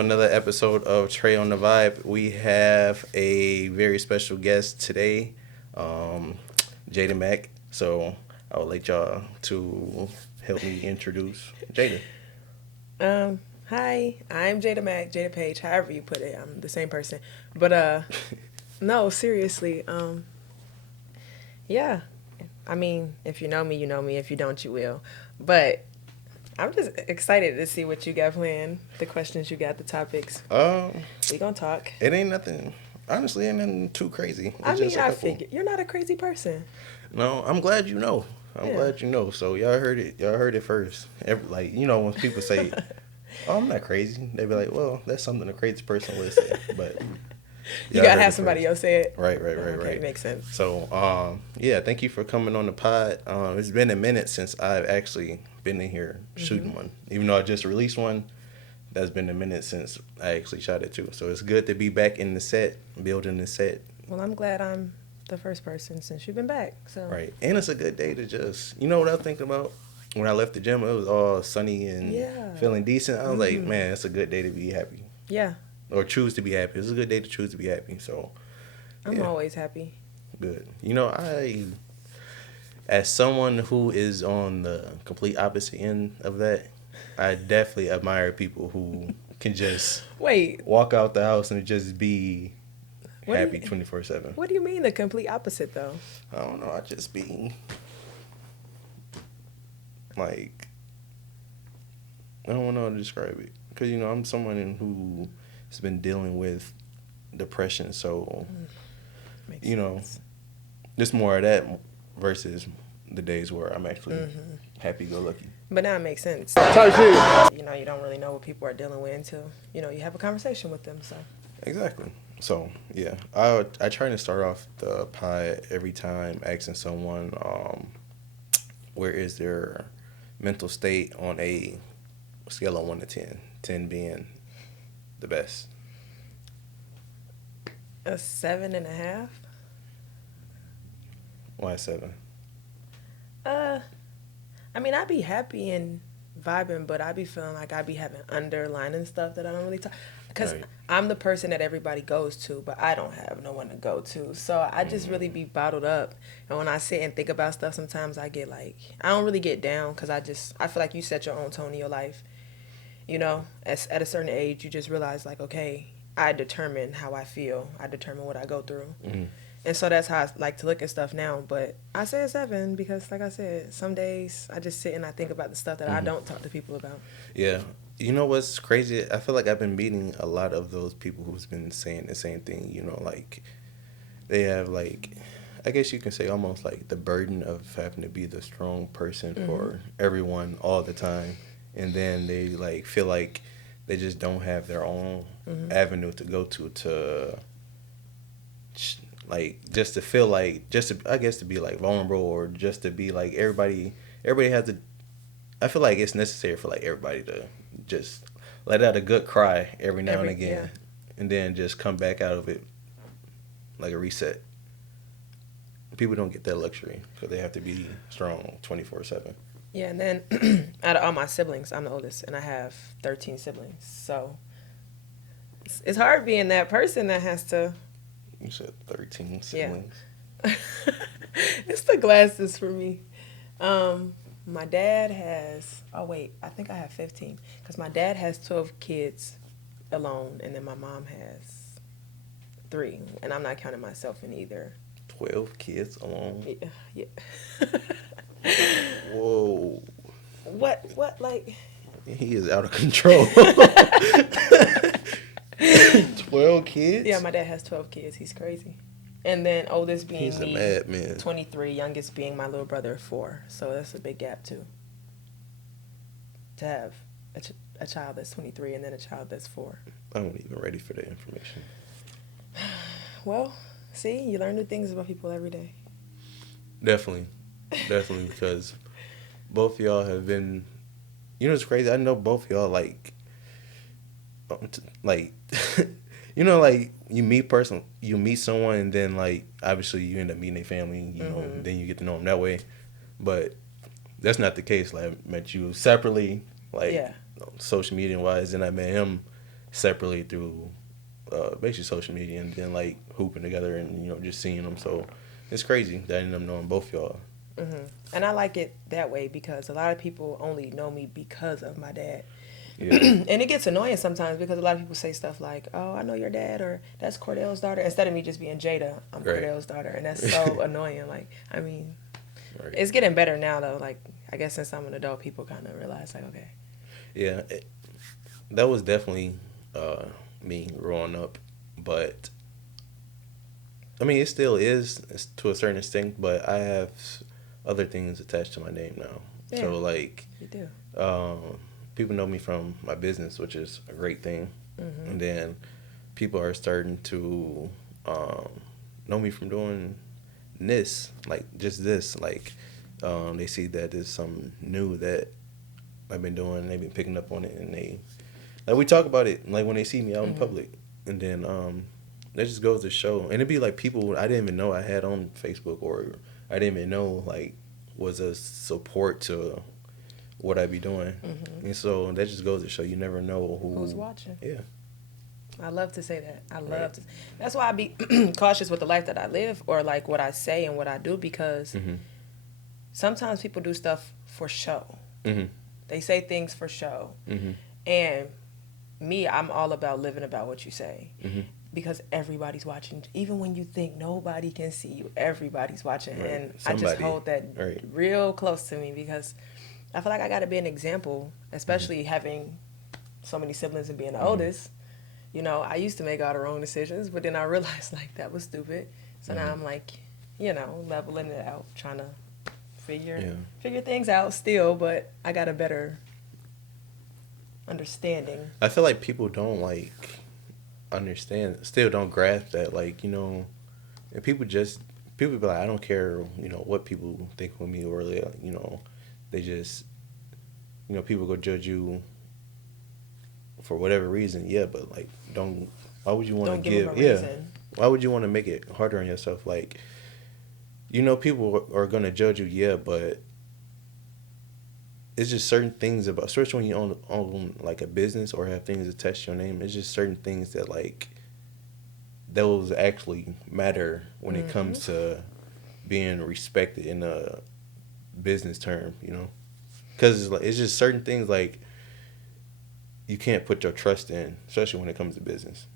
Another episode of Trea on the Vibe. We have a very special guest today, um, JADAA MACK. So I would like y'all to help me introduce JADAA. Hi, I'm Jada Mack, Jada Page, however you put it. I'm the same person. But no, seriously. Yeah. I mean, if you know me, you know me. If you don't, you will. But I'm just excited to see what you got planned, the questions you got, the topics. Um, We gonna talk. it ain't nothing. Honestly, ain't nothing too crazy. I It's just mean, a I couple. figured you're not a crazy person. No, I'm glad you know. I'm Yeah. glad you know. So y'all heard it. Y'all heard it first. Like when people say, "Oh, I'm not crazy," they be like, "Well, that's something a crazy person would say." But You y'all gotta heard have it somebody first. else say it. Right, Okay, right. makes sense. So, yeah, thank you for coming on the pod. It's been a minute since I've actually been in here shooting one. Even though I just released one, that's been a minute since I actually shot it too. So it's good to be back in the set, building the set. Well, I'm glad I'm the first person since you've been back. So Right. And it's a good day to just, what I was thinking about? When I left the gym, it was all sunny and yeah, feeling decent. I was like, man, it's a good day to be happy. yeah, Or choose to be happy. It's a good day to choose to be happy. So, I'm yeah, always happy. good. As someone who is on the complete opposite end of that, I definitely admire people who can just Wait, walk out the house and just be what do happy you 24/7. what do you mean the complete opposite though? I don't know. I just be like, I don't know how to describe it. Because, I'm someone who has been dealing with depression. So, Makes you know, sense. just more of that versus the days where I'm actually happy go lucky. But now it makes sense. Type shit. You don't really know what people are dealing with until, you have a conversation with them. So, Exactly. So yeah, I try to start off the pod every time asking someone, where is their mental state on a scale of 1 to 10, 10 being the best. a 7.5. Why 7? Uh, I mean, I'd be happy and vibing, but I'd be feeling like I'd be having underlining stuff that I don't really talk. Because Right. I'm the person that everybody goes to, but I don't have no one to go to. So I just really be bottled up. And when I sit and think about stuff, sometimes I get like, I don't really get down because I feel like you set your own tone in your life. At a certain age, you just realize like, okay, I determine how I feel. I determine what I go through. Mm-hmm. And so that's how I like to look at stuff now. But I say a 7 because, like I said, some days I just sit and I think about the stuff that I don't talk to people about. Yeah. You know what's crazy? I feel like I've been meeting a lot of those people who's been saying the same thing. Like they have like, I guess you can say almost like the burden of having to be the strong person for everyone all the time, and then they like feel like they just don't have their own avenue to go to like just to feel like just to, I guess to be like vulnerable or just to be like everybody has to. I feel like it's necessary for like everybody to just let out a good cry every now and again, and then just come back out of it like a reset. People don't get that luxury because they have to be strong 24/7. Yeah, and then out of all my siblings, I'm the oldest, and I have 13 siblings. So it's hard being that person that has to. You said 13 siblings. It's the glasses for me. My dad has. Oh wait, I think I have 15 because my dad has 12 kids alone, and then my mom has 3, and I'm not counting myself in either. 12 kids alone. Yeah. Whoa, What like? he is out of control. 12 kids. Yeah, my dad has 12 kids. He's crazy. And then oldest being He's a me, madman. 23, youngest being my little brother, 4. So that's a big gap too. To have a child that's 23 and then a child that's 4. I'm not even ready for that information. Well, see, you learn new things about people every day. Definitely, because both of y'all have been. It's crazy. I know both of y'all like like like you meet someone and then like obviously you end up meeting their family, then you get to know them that way, but that's not the case. Like I met you separately, like Yeah. social media wise, and I met him separately through basically social media, and then like hooping together and just seeing them. So it's crazy that I ended up knowing both y'all. And I like it that way because a lot of people only know me because of my dad. Yeah. And it gets annoying sometimes because a lot of people say stuff like, "Oh, I know your dad," or "That's Cordell's daughter," instead of me just being Jada, I'm Right. Cordell's daughter, and that's so annoying. Like, I mean, Right. it's getting better now though. Like, I guess since I'm an adult, people kind of realize like, okay, Yeah. That was definitely uh, me growing up, but I mean, it still is to a certain extent. But I have other things attached to my name now. yeah, So like, you do. um, people know me from my business, which is a great thing, Mm-hmm. and then people are starting to um, know me from doing this, like just this, like they see that there's something new that I've been doing. And they've been picking up on it, and they like we talk about it like when they see me out in Mm-hmm. public, and then that just goes to show. And it'd be like people I didn't even know I had on Facebook, or I didn't even know like was a support to what I be doing, Mm-hmm. and so that just goes to show you never know Who's who. watching? Yeah. I love to say that. I Right. love to. That's why I be cautious with the life that I live or like what I say and what I do because Mhm. sometimes people do stuff for show. Mhm. They say things for show. Mhm. And me, I'm all about living about what you say Mhm. because everybody's watching. Even when you think nobody can see you, everybody's watching. Right. And I just Somebody. hold that Right. real close to me because I feel like I got to be an example, Mhm. especially having so many siblings and being the Mhm. oldest. You know, I used to make all the wrong decisions, but then I realized like that was stupid. So now Mhm. I'm like, leveling it out, trying to figure Yeah. figure things out still, but I got a better understanding. I feel like people don't like understand, still don't grasp that. Like and people be like, I don't care, what people think of me, or they just, people go judge you for whatever reason. Yeah, but like, don't. Why would you want to Don't give them a give? Yeah. reason. Why would you want to make it harder on yourself? Like, people are gonna judge you. Yeah, but it's just certain things about, especially when you own like a business or have things attached to your name. It's just certain things that like those actually matter when it Mm-hmm. comes to being respected in a business term. Because it's just certain things like you can't put your trust in, especially when it comes to business.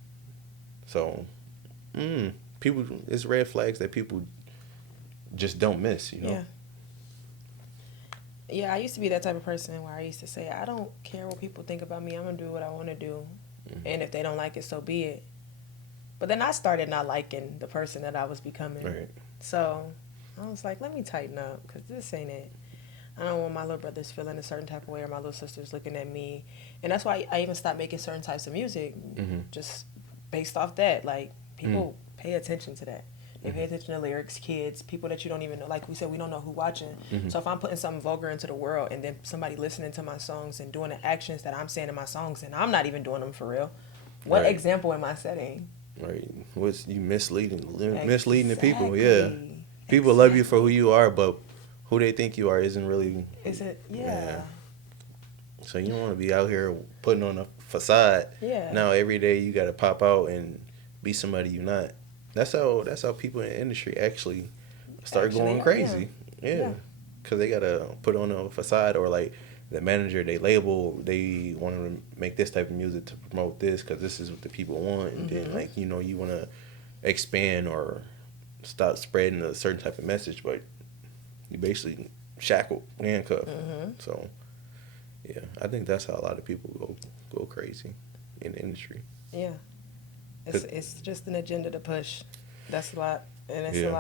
So, people, it's red flags that people just don't miss. Yeah. Yeah, I used to be that type of person where I used to say, I don't care what people think about me. I'm going to do what I want to do. Mm-hmm. And if they don't like it, so be it. But then I started not liking the person that I was becoming. Right. So I was like, let me tighten up because this ain't it. I don't want my little brothers feeling a certain type of way or my little sisters looking at me. And that's why I even stopped making certain types of music Mm-hmm. just based off that. Like, Mm-hmm. people pay attention to that. They pay attention to lyrics, kids, people that you don't even know. Like we said, we don't know who watching. Mm-hmm. So if I'm putting something vulgar into the world and then somebody listening to my songs and doing the actions that I'm saying in my songs and I'm not even doing them for real, what Right. example am I setting? Right. What's you misleading the people? Yeah. Exactly. People love you for who Exactly. you are, but who they think you are isn't really. Is it? Yeah. Yeah. So you don't want to be out here putting on a facade. Yeah. Now every day you got to pop out and be somebody you're not. That's how people in the industry actually start Actually, going yeah. crazy. Yeah. Yeah. Cause they gotta put on a facade, or like the manager, they label, they want to make this type of music to promote this because this is what the people want, and then like you want to expand or stop spreading a certain type of message, but you basically shackled, handcuffed. So yeah, I think that's how a lot of people go crazy in the industry. Yeah. It's just an agenda to push. That's a lot, and it's Yeah. a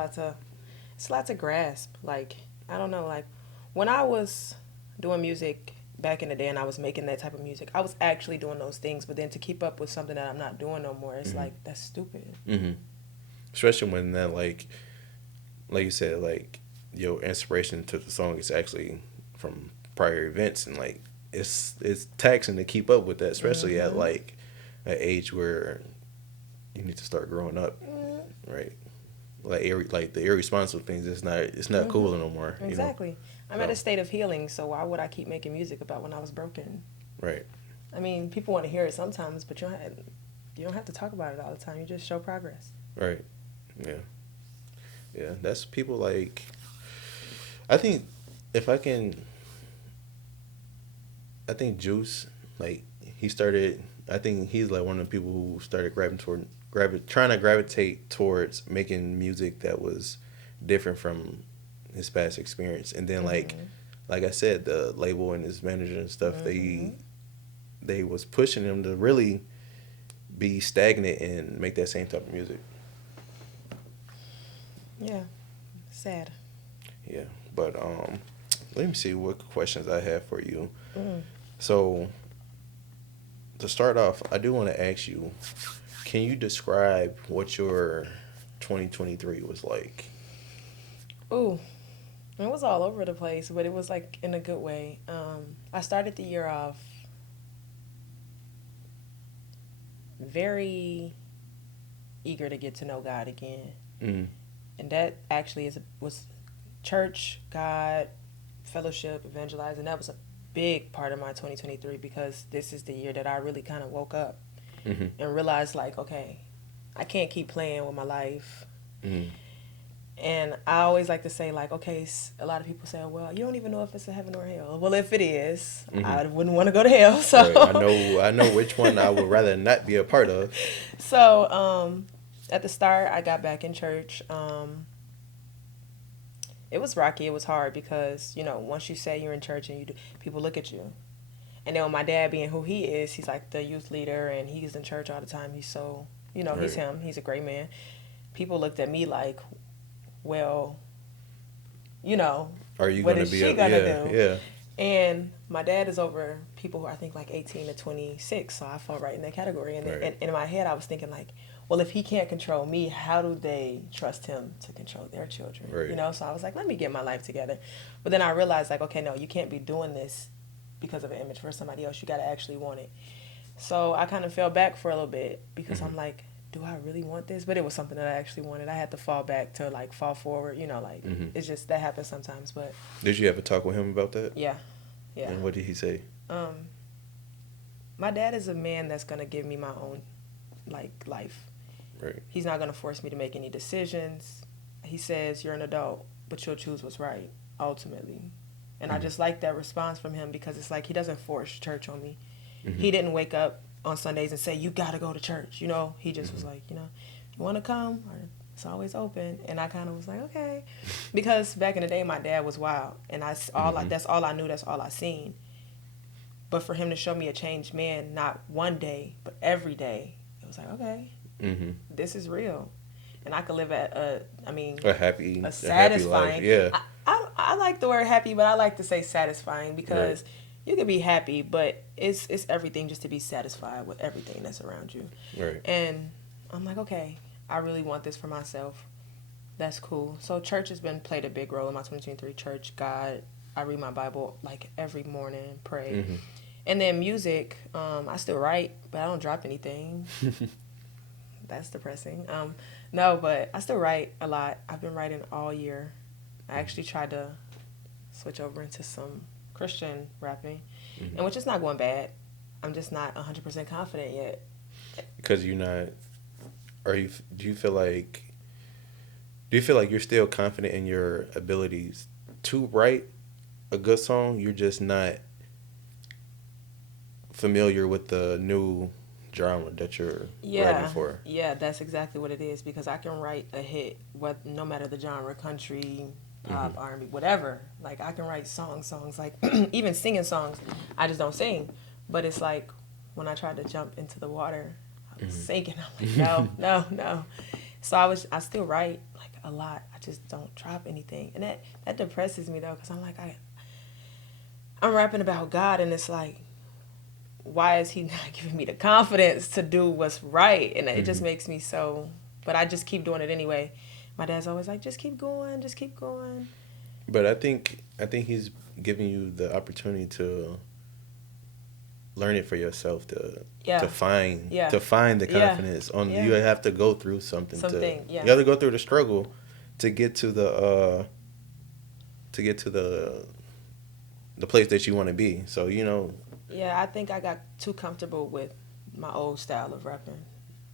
lot to grasp. Like, I don't know, like when I was doing music back in the day and I was making that type of music, I was actually doing those things. But then to keep up with something that I'm not doing no more, it's like that's stupid. Mm-hmm. Especially when that like you said, like your inspiration to the song is actually from prior events, and like it's taxing to keep up with that, especially at like an age where you need to start growing up, right? Like the irresponsible things, it's not cool no more. Exactly. I'm So, at a state of healing, so why would I keep making music about when I was broken? right. I mean, people want to hear it sometimes, but you don't have to talk about it all the time. You just show progress. Right. Yeah. Yeah. That's people like. I think if I can, I think Juice, like he started. I think he's like one of the people who started trying to gravitate towards making music that was different from his past experience. And then Mm-hmm. like I said, the label and his manager and stuff, Mm-hmm. they was pushing him to really be stagnant and make that same type of music. Yeah. Sad. Yeah. But let me see what questions I have for you. Mm. So to start off, I do want to ask you, can you describe what your 2023 was like? Ooh, it was all over the place, but it was like in a good way. I started the year off very eager to get to know God again, Mm. and that actually was church, God, fellowship, evangelizing. That was a big part of my 2023 because this is the year that I really kind of woke up Mm-hmm. and realized like, okay, I can't keep playing with my life. Mm. And I always like to say, like, okay, a lot of people say, well, you don't even know if it's a heaven or hell. Well, if it is, Mm-hmm. I wouldn't want to go to hell. Right. So, I know which one I would rather not be a part of. so at the start, I got back in church. It was rocky. It was hard because, once you say you're in church and people look at you. And then with my dad being who he is, he's like the youth leader and he's in church all the time. He's so, he's Right. him. He's a great man. People looked at me like, well, you know, Are you what gonna is be she a gonna yeah, do? yeah. And my dad is over people who are, I think, like 18 to 26, so I fall right in that category. And, Right. and in my head, I was thinking like, well, if he can't control me, how do they trust him to control their children? Right. So I was like, let me get my life together. But then I realized like, okay, no, you can't be doing this because of an image for somebody else. You got to actually want it. So I kind of fell back for a little bit because Mm-hmm. I'm like, do I really want this? But it was something that I actually wanted. I had to fall back to like fall forward. Like Mm-hmm. it's just that happens sometimes. But Did you ever talk with him about that? yeah, yeah. And what did he say? Um, my dad is a man that's gonna give me my own like life. Right. He's not gonna force me to make any decisions. He says you're an adult, but you'll choose what's right ultimately. And I Mm-hmm. just like that response from him because it's like he doesn't force church on me. Mm-hmm. He didn't wake up on Sundays and say you gotta go to church. He just was Mm-hmm. like, you want to come? Or it's always open. And I kind of was like, okay, because back in the day my dad was wild, and Mm-hmm. that's all I knew, that's all I seen. But for him to show me a changed man, not one day, but every day, it was like, okay, Mm-hmm. this is real. And I could live A a happy life. satisfying. Yeah. I like the word happy, but I like to say satisfying Right. because you can be happy, but it's everything just to be satisfied with everything that's around you. Right. And I'm like, okay, I really want this for myself. That's cool. So church has been played a big role in my 2023. Church, God. I read my Bible like every morning, pray. Mm-hmm. And then music, I still write, but I don't drop anything. That's depressing. No, but I still write a lot. I've been writing all year. I actually tried to switch over into some Christian rapping, Mm-hmm. and which is not going bad. I'm just not 100% confident yet. Because you're not. Are you? Do you feel like you're still confident in your abilities to write a good song? You're just not familiar with the new genre that you're writing for. Yeah, that's exactly what it is because I can write a hit, no matter the genre, country, pop, Mm-hmm. R&B, whatever. Like I can write songs like even singing songs. I just don't sing. But it's like when I tried to jump into the water, I was Mm-hmm. sinking. I'm like, no. So I still write like a lot. I just don't drop anything, and that depresses me though because I'm like I'm rapping about God, and it's like, why is he not giving me the confidence to do what's right? And it just Mm-hmm. makes me so, but I just keep doing it anyway. My dad's always like, just keep going, just keep going. But I think he's giving you the opportunity to learn it for yourself to Yeah. find Yeah. the Yeah. confidence on Yeah. you have to go through something Yeah. you have to go through the struggle to get to the place that you want to be. So Yeah, I think I got too comfortable with my old style of rapping.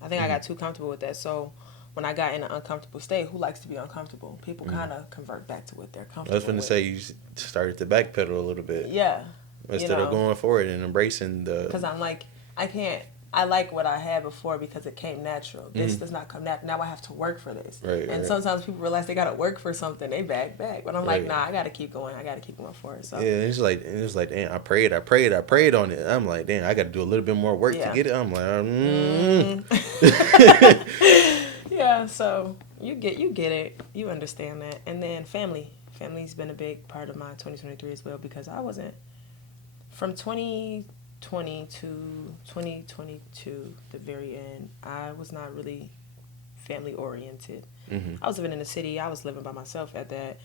I think I got too comfortable with that. So when I got in an uncomfortable state, who likes to be uncomfortable? People kind of convert back to what they're I was comfortable going to with. say you started to backpedal a little bit Yeah, you instead of know, going forward and embracing the. because I'm like, I can't. I like what I had before because it came natural. This does not come natural. Now I have to work for this. Right, And right, sometimes people realize they gotta work for something. They back. But I'm like, right. nah, I gotta keep going. I gotta keep going forward. Yeah, So it's like, damn, I prayed on it. I'm like, damn, I got to do a little bit more work to yeah. get it. I'm like, Mm. Yeah, so you get it. You understand that. And then family. Family's been a big part of my 2023 as well because I wasn't from 2020 to 2022, the very end. I was not really family oriented. I was living in the city. I was living by myself at that.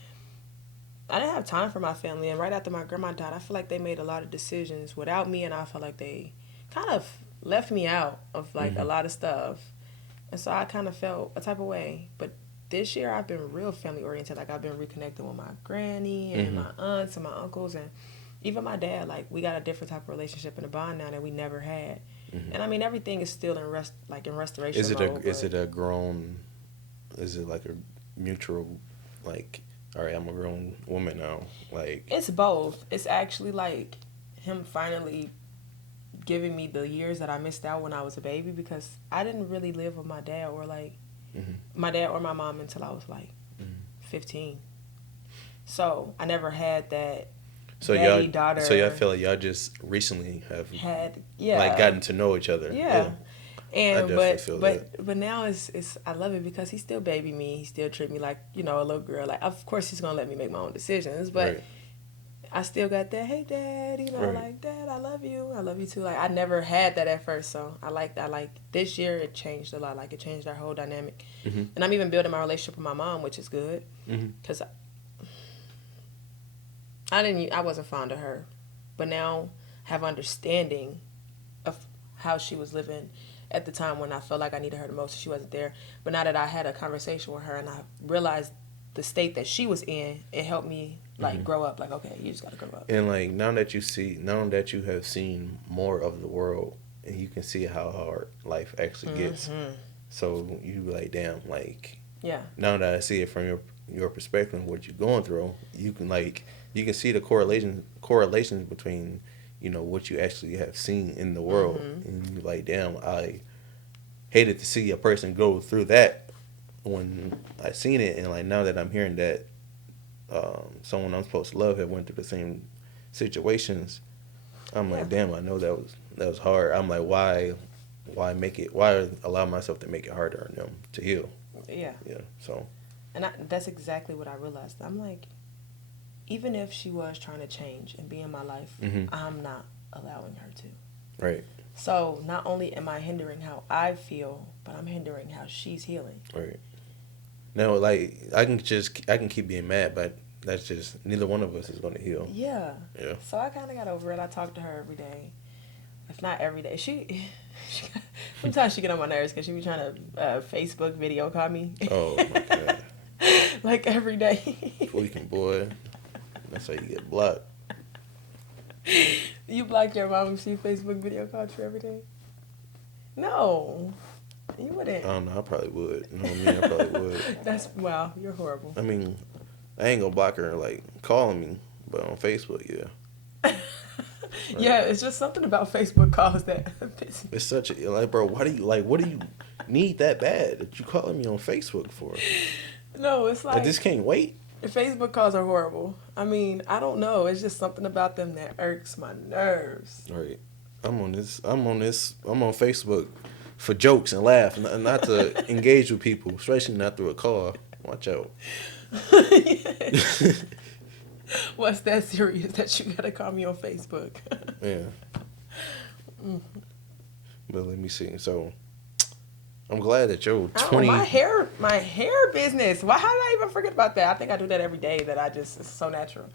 I didn't have time for my family, and right after my grandma died, I feel like they made a lot of decisions without me, and I feel like they kind of left me out of like a lot of stuff. And so I kind of felt a type of way. But this year I've been real family oriented. Like I've been reconnecting with my granny and my aunts and my uncles and even my dad. Like we got a different type of relationship and a bond now that we never had. And I mean everything is still in restoration is it mode. a is it a grown? Is it like a mutual, like, all right, I'm a grown woman now, like. It's both. It's actually like him finally giving me the years that I missed out when I was a baby because I didn't really live with my dad or like my dad or my mom until I was like 15. So I never had that So daddy y'all, daughter so y'all feel like y'all just recently have had like gotten to know each other. yeah. I And definitely feel that. but now it's I love it because he still baby me. He still treat me like, you know, a little girl. Like of course he's gonna let me make my own decisions, but Right, I still got that, hey dad, you know, right. like dad, I love you. I love you too. Like I never had that at first, so I like this year it changed a lot. Like it changed our whole dynamic. And I'm even building my relationship with my mom, which is good. Cuz I wasn't fond of her, but now have understanding of how she was living at the time when I felt like I needed her the most. She wasn't there. But now that I had a conversation with her and I realized the state that she was in, it helped me like grow up. Like, okay, you just gotta grow up. And like now that you have seen more of the world, and you can see how hard life actually gets. So you be like, damn, like Yeah. now that I see it from your perspective, what you're going through, you can see the correlations between what you actually have seen in the world, and you like, damn, I hated to see a person go through that when I seen it, and like now that I'm hearing that someone I'm supposed to love have went through the same situations, I'm Yeah. like, damn, I know that was hard. I'm like, why allow myself to make it harder on them to heal? Yeah. Yeah, so. And that's exactly what I realized. I'm like, even if she was trying to change and be in my life, I'm not allowing her to. Right. So not only am I hindering how I feel, but I'm hindering how she's healing. Right. No, like I can keep being mad, but that's just neither one of us is going to heal. Yeah. Yeah. So I kind of got over it. I talk to her every day, if not every day. She sometimes she get on my nerves because she be trying to Facebook video call me. Oh my god. Like every day. Freaking boy. That's how you get blocked. You block your mom if she Facebook video called you every day? No. You wouldn't. I don't know. I probably would. You know what I mean? I probably would. Wow, you're horrible. I mean, I ain't gonna block her like calling me, but on Facebook, yeah. Right. Yeah, it's just something about Facebook calls that pisses me. It's such a like, bro. What do you need that bad that you calling me on Facebook for? No, it's like This can't wait. Facebook calls are horrible. I mean, I don't know. It's just something about them that irks my nerves. Right. I'm on Facebook for jokes and laugh, not to engage with people, especially not through a call. Watch out. What's that serious that you gotta call me on Facebook? Yeah. But let me see. So I'm glad that you're 20. My hair business. Why? How did I even forget about that? I think I do that every day. It's so natural.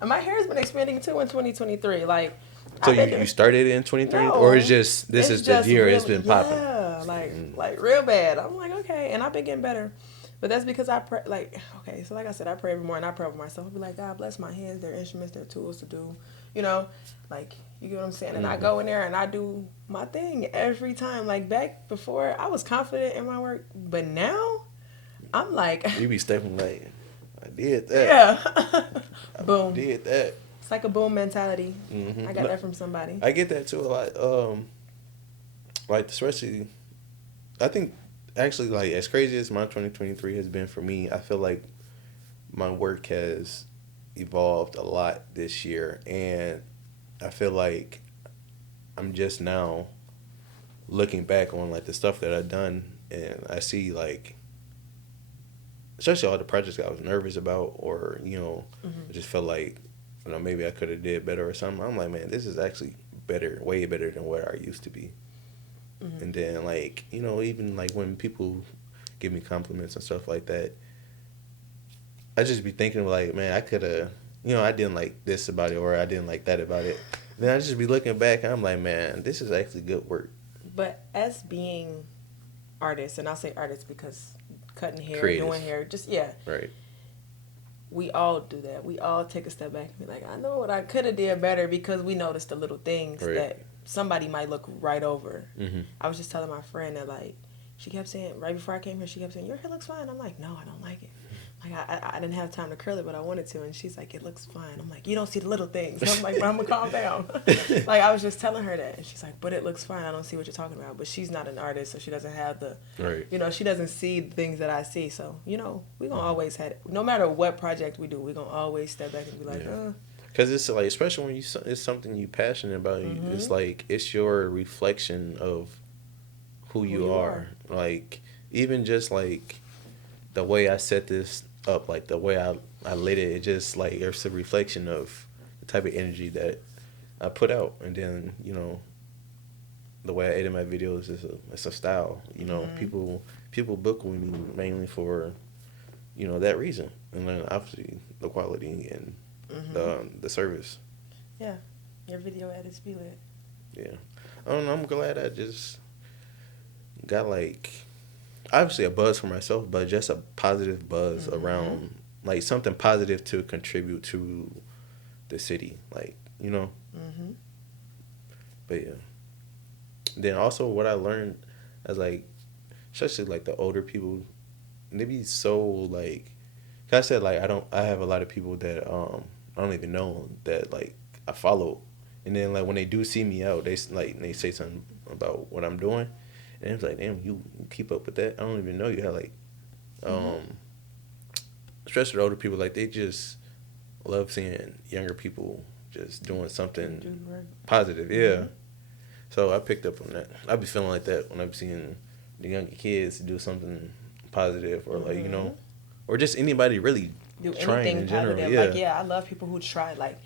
And my hair's been expanding too in 2023. Like. So you started in 23, No, or it's just this is the year it's been popping. Yeah, like real bad. I'm like, okay, and I've been getting better, but that's because I pray. Like, okay, so like I said, I pray every morning. I pray over myself. I be like, God bless my hands, their instruments, their tools to do you know, like, you get what I'm saying? And I Mm-hmm. go in there and I do my thing every time. Like, back before, I was confident in my work, but now I'm like, You be stepping like, I did that. yeah, I boom. did that. It's like a boom mentality. I Mm-hmm. got No, that from somebody. I get that too a lot. Like especially, I think actually like as crazy as my 2023 has been for me, I feel like my work has evolved a lot this year, and I feel like I'm just now looking back on like the stuff that I've done, and I see like especially all the projects I was nervous about, or I just felt like maybe I could have did better or something. I'm like, man, this is actually better, way better than what I used to be. Mm-hmm. And then like even like when people give me compliments and stuff like that, I just be thinking like, man, I could have, I didn't like this about it, or I didn't like that about it. Then I just be looking back, and I'm like, man, this is actually good work. But as being artists, and I'll say artists because cutting hair, Creative, doing hair, just, yeah, right? we all do that. We all take a step back and be like, I know what I could have did better, because we notice the little things Right. that somebody might look right over. Mm-hmm. I was just telling my friend that, like, she kept saying, right before I came here, she kept saying, your hair looks fine. I'm like, no, I don't like it. Like, I didn't have time to curl it, but I wanted to. And she's like, it looks fine. I'm like, you don't see the little things. I'm like, but I'm going to calm down. Like, I was just telling her that. And she's like, but it looks fine. I don't see what you're talking about. But she's not an artist, so she doesn't have the, Right. she doesn't see the things that I see. So, we're going to always have it. No matter what project we do, we're going to always step back and be like, Yeah. Because it's like, especially when it's something you passionate about, Mm-hmm. it's like it's your reflection of who you are. Like even just like the way I set this up, like the way I lit it, it just like it's a reflection of the type of energy that I put out, and then the way I edit my videos is it's a style. Mm-hmm. People book with me mainly for that reason, and then obviously the quality and Mm-hmm. the service. Yeah. Your video edits be lit. Yeah, I don't know. I'm glad I just got like obviously a buzz for myself, but just a positive buzz Mm-hmm. around like something positive to contribute to the city, like Mm-hmm. But yeah, then also what I learned as like especially like the older people, they be so like 'cause I said like I have a lot of people that I don't even know that like I follow, and then like when they do see me out, they say something about what I'm doing, and it's like, damn, you keep up with that. I don't even know you. Have like Mm-hmm. um especially the older people, like they just love seeing younger people just doing something Do the work. positive. Mm-hmm. Yeah. So I picked up on that. I be feeling like that when I'm seeing the younger kids do something positive, or like Mm-hmm. or just anybody really Do trying anything in general. positive. Like, Yeah. yeah, I love people who try, like,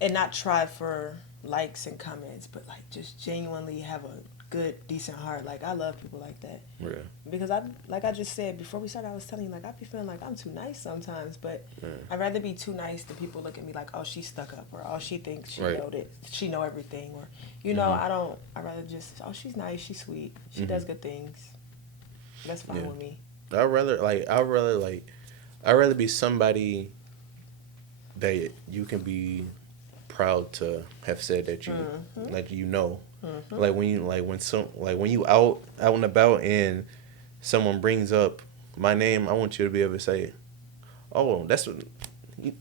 and not try for likes and comments, but like just genuinely have a good, decent heart. Like, I love people like that. Yeah. Because like I just said before we started, I was telling you, like, I be feeling like I'm too nice sometimes, but Yeah. I'd rather be too nice than people look at me like, oh, she's stuck up, or oh, she thinks Right. she know everything, or Mhm. I'd rather just, oh, she's nice, she's sweet, she Mhm. does good things. That's fine Yeah. with me. I'd rather be somebody that you can be proud to have said that you Mm-hmm. like Mm-hmm. like when when you out and about and someone brings up my name, I want you to be able to say, oh, that's what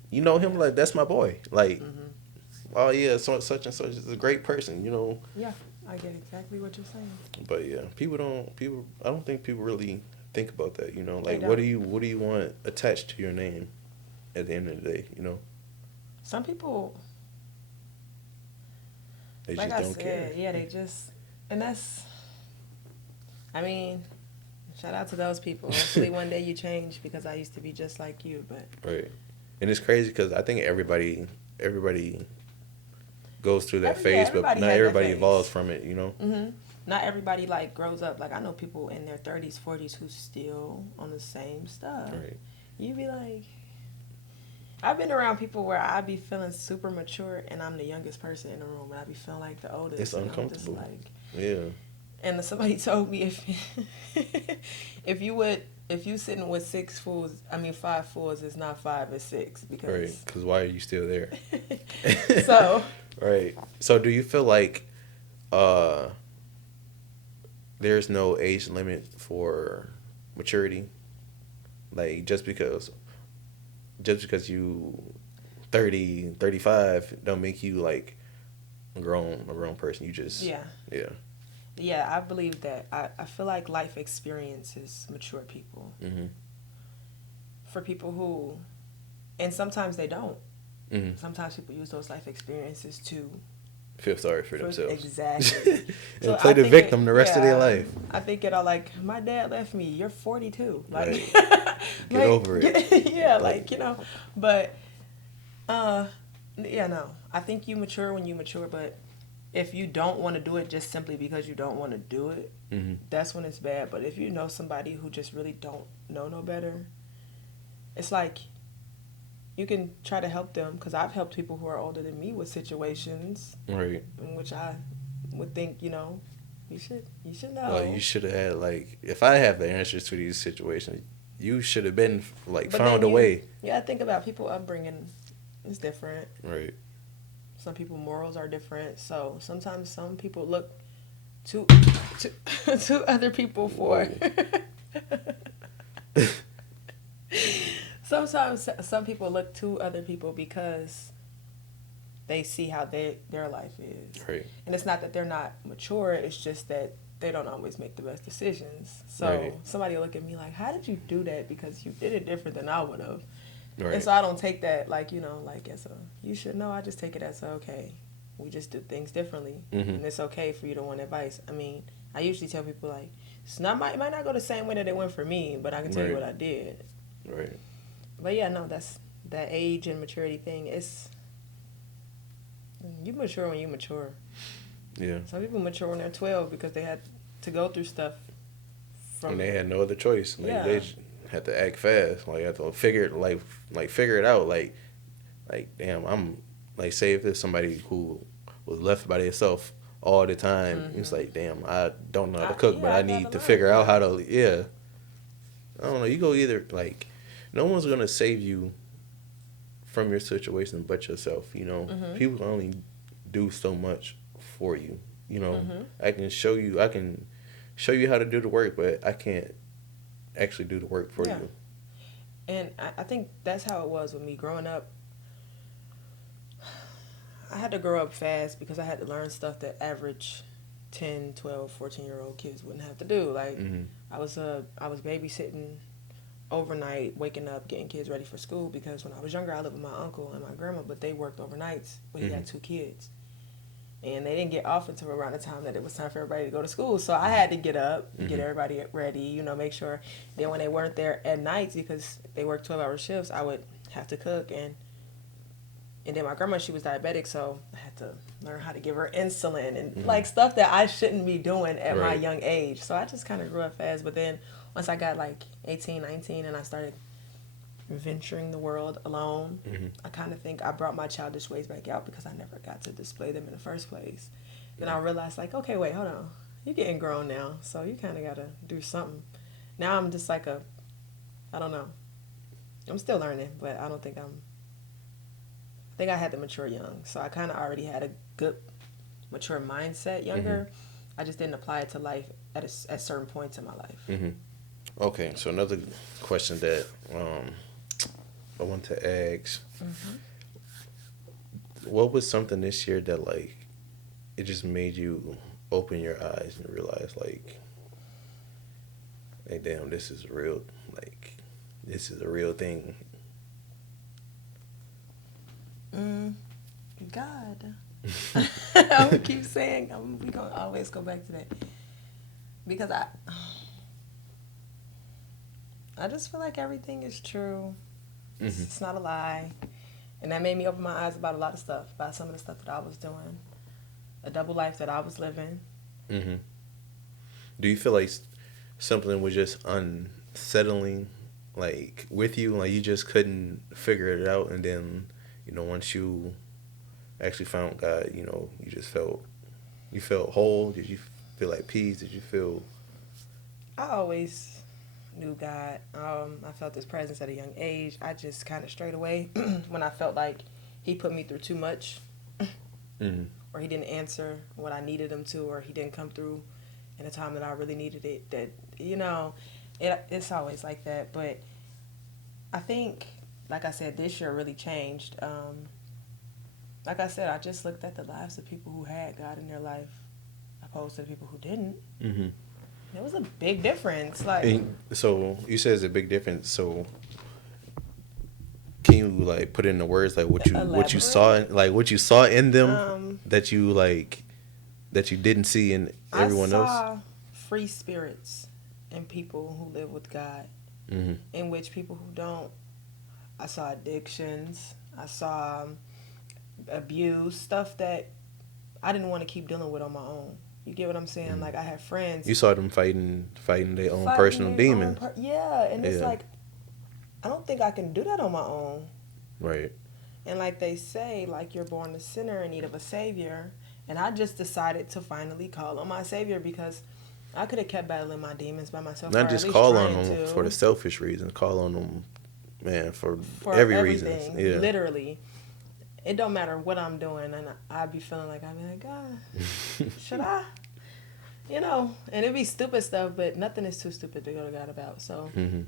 you know him, like that's my boy, like Mm-hmm. oh yeah, so such and such is a great person. Yeah, I get exactly what you're saying. But yeah, I don't think people really think about that. They Like don't. what do you want attached to your name at the end of the day. Some people, They like just I don't care. said, yeah, they just, and that's, I mean, shout out to those people. Hopefully one day you change, because I used to be just like you, but Right. And it's crazy because I think everybody goes through that phase, but everybody not has that everybody evolves phase. from it. Mm-hmm. Not everybody like grows up. Like, I know people in their 30s, 40s who still on the same stuff. Right. You be like, I've been around people where I be feeling super mature, and I'm the youngest person in the room, and I be feeling like the oldest. It's and I'm just uncomfortable. like, Yeah. and somebody told me if if you sitting with six fools, I mean 5 fools, it's not five, it's six Right. because. Because why are you still there? So Right. So do you feel like uh there's no age limit for maturity? Like just because you 30, 35 don't make you like a grown person. You just yeah, yeah. yeah, I believe that. I feel like life experiences mature people. Mhm. For people who, and sometimes they don't. Mhm. Sometimes people use those life experiences to Feel sorry for for themselves. exactly. So And play I the think it, victim the rest of their yeah, life. I think it all like my dad left me. You're 42, like, Right. Get like, over it. yeah, Like like but uh, yeah, no, I think you mature when you mature, but if you don't want to do it just simply because you don't want to do it, mhm. that's when it's bad. But if you know somebody who just really don't know no better, it's like you can try to help them because I've helped people who are older than me with situations Right. in which I would think, you should Well, you know. should have had like if I have the answers to these situations, you should have been like But found then a way. think about people upbringing is different. Right. Some people morals are different. So sometimes some people look to to other people for. Whoa. Sometimes some people look to other people because they see how their life is, Right. and it's not that they're not mature. It's just that they don't always make the best decisions. Right. So somebody will look at me like, "How did you do that? Because you did it different than I would have." And Right. so I don't take that like like as a you should know. I just take it as a, okay. We just do things differently, Mhm. and it's okay for you to want advice. I mean, I usually tell people like it might not go the same way that it went for me, but I can tell you Right. what I did. Right. But yeah, no, that's that age and maturity thing. It's you mature when you mature. Yeah. Some people mature when they're 12 because they had to go through stuff And from they had no other choice. Like yeah. they had to act fast. Like had to figure it like figure it out. Like damn, I'm like say if there's somebody who was left by themselves all the time, it's Mm-hmm. like damn, I don't know how to cook, but Yeah, I I gotta need to learn. figure out Yeah. how to yeah. I don't know. You go either like no one's gonna save you from your situation but yourself. Mm-hmm. People can only do so much for you. Mm-hmm. I can show you how to do the work, but I can't actually do the work for Yeah. you. And I think that's how it was with me growing up. I had to grow up fast because I had to learn stuff that average 10, 12, 14-year-old kids wouldn't have to do. Like Hmm. I was babysitting overnight, waking up, getting kids ready for school because when I was younger I lived with my uncle and my grandma, but they worked overnights when he Hmm. had 2 kids. And they didn't get off until around the time that it was time for everybody to go to school. So I had to get up, get Hmm. everybody ready, make sure. Then when they weren't there at nights because they worked 12-hour shifts, I would have to cook and then my grandma, she was diabetic, so I had to learn how to give her insulin and Hmm. like stuff that I shouldn't be doing at my Right. young age. So I just kind of grew up fast. But then once I got like 18, 19 and I started venturing the world alone, Hmm. I kind of think I brought my childish ways back out because I never got to display them in the first place. Then I realized like, okay, wait, hold on. You're getting grown now, so you kind of got to do something. Now I'm just like I don't know. I'm still learning, but I don't think I think I had to mature young. So I kind of already had a good mature mindset Hmm. younger. I just didn't apply it to life at certain points in my life. Hmm. Okay, so another question that I want to ask: Mm-hmm. what was something this year that like it just made you open your eyes and realize like damn, this is real. Like this is a real thing. God. I'm gonna keep saying we gonna always go back to that because I just feel like everything is true. Hmm. It's not a lie, and that made me open my eyes about a lot of stuff, about some of the stuff that I was doing, a double life that I was living. Hmm. Do you feel like something was just unsettling, like with you, like you just couldn't figure it out, and then once you actually found God, you just felt whole. Did you feel like peace? Did you feel I always knew God. I felt His presence at a young age. I just kind of strayed away when I felt like He put me through too much, Mm-hmm. or He didn't answer what I needed Him to, or He didn't come through in a time that I really needed it. That it's always like that. But I think, like I said, this year really changed. Like I said, I just looked at the lives of people who had God in their life, opposed to the people who didn't. Mm-hmm. There was a big difference. Like, And so you said it's a big difference. So can you like put it into words like what you saw elaborate. like what you saw in them Um, that you like that you didn't see in I everyone else? saw free spirits in people who live with God, Mm-hmm. in which people who don't. I saw addictions. I saw abuse, stuff that I didn't want to keep dealing with on my own. You get what I'm saying? Mm-hmm. Like, I had friends You saw them fighting their own fighting personal their own. demons. Yeah, and it's Yeah. like, I don't think I can do that on my own. Right. And like they say, like, you're born a sinner in need of a savior. And I just decided to finally call on my savior, because I could have kept battling my demons by myself, or Not at just least call on trying them for the to, selfish reason. Call on them, man, for for every reasons. everything, Yeah. literally. It don't matter what I'm doing, and I'd be feeling like, I'd be like, God, should I? And it'd be stupid stuff, but nothing is too stupid to go to God about. So, Mm-hmm.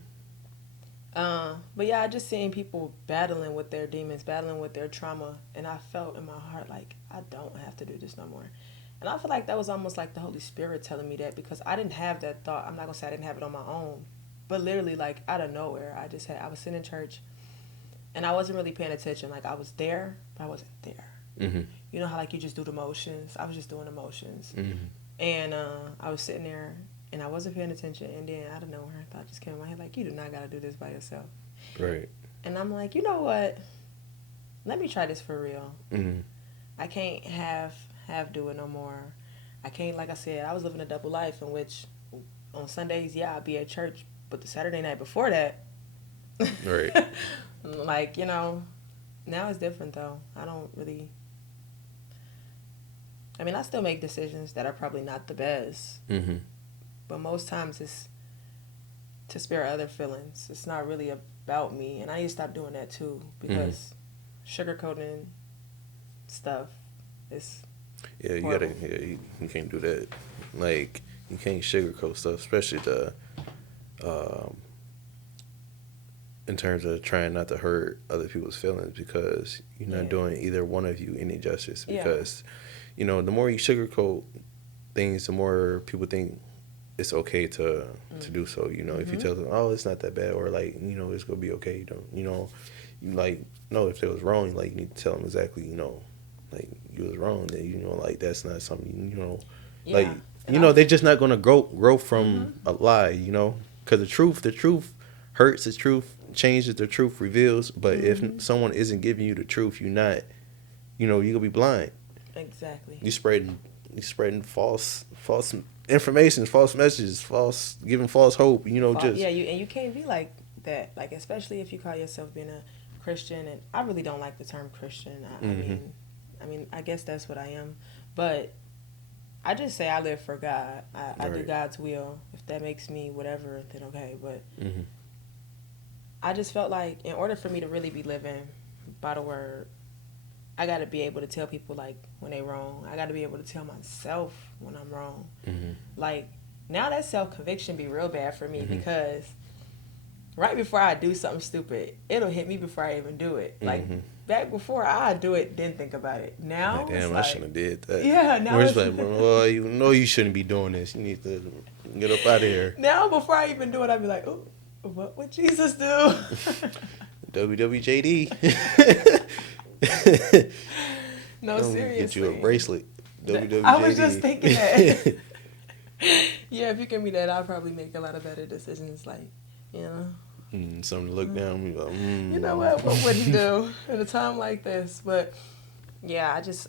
but yeah, I just seen people battling with their demons, battling with their trauma, and I felt in my heart like, I don't have to do this no more. And I feel like that was almost like the Holy Spirit telling me that, because I didn't have that thought. I'm not gonna say I didn't have it on my own, but literally, like, out of nowhere, I was sitting in church, and I wasn't really paying attention. Like, I was there, but I wasn't there. Mm-hmm. You know how, like, you just do the motions? I was just doing the motions. Mm-hmm. And I was sitting there, and I wasn't paying attention. And then out of nowhere, a thought just came in my head, like, you do not got to do this by yourself. Right. And I'm like, you know what? Let me try this for real. Mm-hmm. I can't have do it no more. I can't, like I said, I was living a double life in which on Sundays, yeah, I'd be at church, but the Saturday night before that, Right. like, now it's different though. I don't really, I mean, I still make decisions that are probably not the best, Mm-hmm. but most times it's to spare other feelings. It's not really about me, and I need to stop doing that too, because sugarcoating stuff is Yeah, you horrible. gotta. Yeah, you can't do that. Like you can't sugarcoat stuff, especially um, in terms of trying not to hurt other people's feelings, because you're not Yeah. doing either one of you any justice. Yeah. Because the more you sugarcoat things, the more people think it's okay to do so. If you tell them, oh, it's not that bad, or like it's gonna be okay. You like no, if it was wrong, like you need to tell them exactly. Like you was wrong. That like that's not something. Yeah. Like they're just not gonna grow from a lie. Because the truth hurts. The truth changes. The truth reveals. But if someone isn't giving you the truth, you're not. You're gonna be blind. Exactly. You spreading false information, false messages, giving false hope. Just Yeah, you can't be like that. Like, especially if you call yourself being a Christian, and I really don't like the term Christian. I mean, I guess that's what I am, but I just say I live for God. I do Right. God's will. If that makes me whatever, then okay. But hmm I just felt like in order for me to really be living by the word, I got to be able to tell people like when they wrong. I got to be able to tell myself when I'm wrong. hmm Like, now that self-conviction be real bad for me, Mhm. because right before I do something stupid, it'll hit me before I even do it. Like, Mhm. back before I do it, didn't think about it. Now Like, it's damn, I like, shouldn't have did that. yeah, now Where's it's like, well, you know you shouldn't be doing this. You need to get up out of here. now before I even do it, I'd be like, oh, what would Jesus do? WWJD. No, I'm gonna seriously. get you a bracelet. WWJD. I was just thinking that. Yeah, if you give me that, I'll probably make a lot of better decisions. Like, Something to look down. Be like, you know what would he do at a time like this? But yeah, I just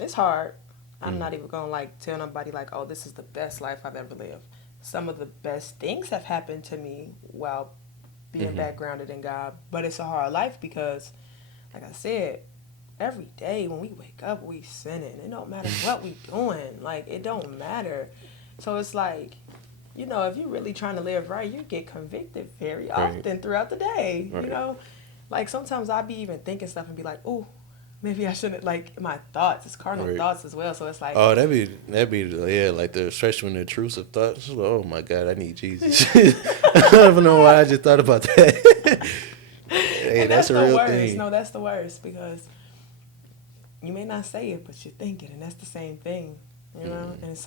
it's hard. I'm not even gonna like tell nobody like, oh, this is the best life I've ever lived. Some of the best things have happened to me while being backgrounded in God, but it's a hard life because, like I said, every day when we wake up, we sinning. It don't matter what we doing. Like, it don't matter. So it's like, you know, if you're really trying to live right, you get convicted very Right. often throughout the day. You Right. know, like sometimes I'll be even thinking stuff and be like, "Ooh, maybe I shouldn't." Like my thoughts, it's carnal Right. thoughts as well. So it's like, Oh, that'd be yeah, like the especially when the intrusive thoughts. Oh my God, I need Jesus. I don't know why I just thought about that. Hey, and that's that's a the real worst. thing. No, that's the worst because you may not say it, but you think it, and that's the same thing. You know, Mm, and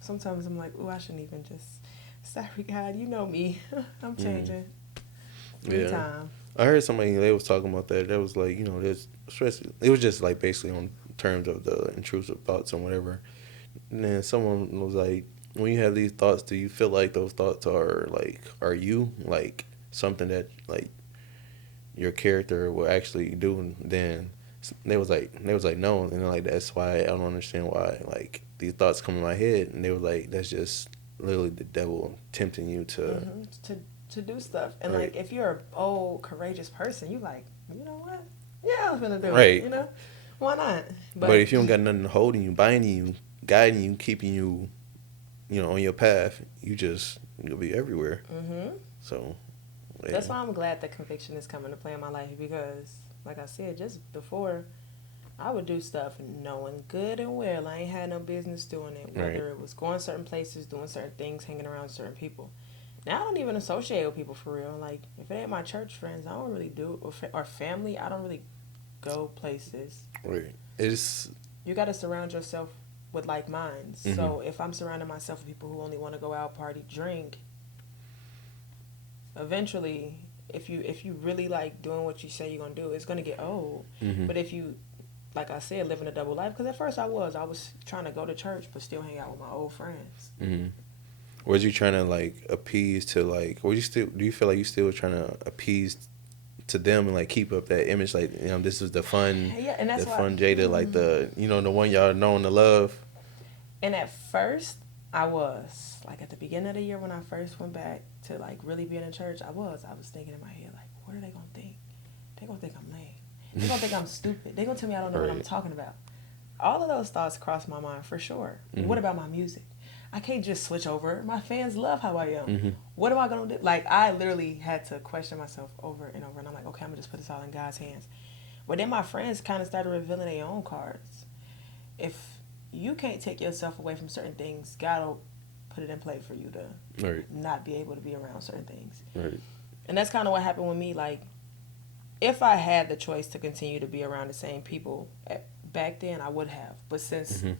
sometimes I'm like, "Ooh, I shouldn't even just." Sorry, God, you know me. I'm mm, changing. Give me yeah, time. I heard somebody they was talking about that. That was like there's especially it was just like basically on terms of the intrusive thoughts and whatever. And then someone was like, when you have these thoughts, do you feel like those thoughts are you like something that like your character will actually do? And then they was like no, and like that's why I don't understand why like these thoughts come in my head, and they were like that's just literally the devil tempting you to To do stuff. And right like if you're a bold, courageous person, you like, you know what? Yeah, I'm gonna do it. right. You know, why not? But But if you don't got nothing holding you, binding you, guiding you, keeping you, on your path, you'll be everywhere. hmm So yeah, that's why I'm glad that conviction is coming to play in my life because, like I said, just before I would do stuff knowing good and well I ain't had no business doing it. right, Whether it was going certain places, doing certain things, hanging around certain people. Now I don't even associate with people for real. Like if it ain't my church friends, I don't really do or family. I don't really go places. right. It's You got to surround yourself with like minds. hmm So if I'm surrounding myself with people who only want to go out, party, drink, eventually, if you really like doing what you say you're gonna do, it's gonna get old. hmm But if you, like I said, living a double life, because at first I was trying to go to church but still hang out with my old friends. hmm Was you trying to like appease to like? Were you still? Do you feel like you still trying to appease to them and like keep up that image? Like this is Yeah, and the that's why. fun Jada, like the one y'all known to love. And at first, I was like at the beginning of the year when I first went back to like really being in church. I was thinking in my head like, what are they gonna think? They gonna think I'm lame. They gonna think I'm stupid. They gonna tell me I don't know what I'm Right. talking about. All of those thoughts crossed my mind for sure. hmm What about my music? I can't just switch over. My fans love how I am. hmm What am I gonna do? Like I literally had to question myself over and over, and I'm like, okay, I'm gonna just put this all in God's hands. But then my friends kind of started revealing their own cards. If you can't take yourself away from certain things, God will put it in play for you to Right. not be able to be around certain things. Right. And that's kind of what happened with me. Like, if I had the choice to continue to be around the same people back then, I would have. But since hmm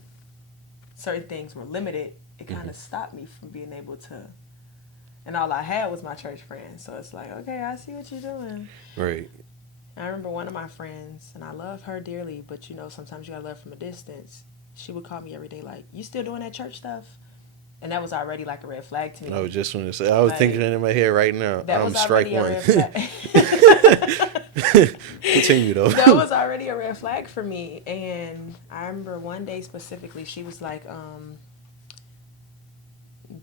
certain things were limited, it kind hmm of stopped me from being able to. And all I had was my church friends. So it's like, okay, I see what you're doing. Right. I remember one of my friends, and I love her dearly, but you know, sometimes you gotta love from a distance. She would call me every day, like, you still doing that church stuff? And that was already like a red flag to I me. was just going to say. I was thinking Like, it in my head right now. that was Strike already a one. red flag. Continue though. That was already a red flag for me. And I remember one day specifically, she was like,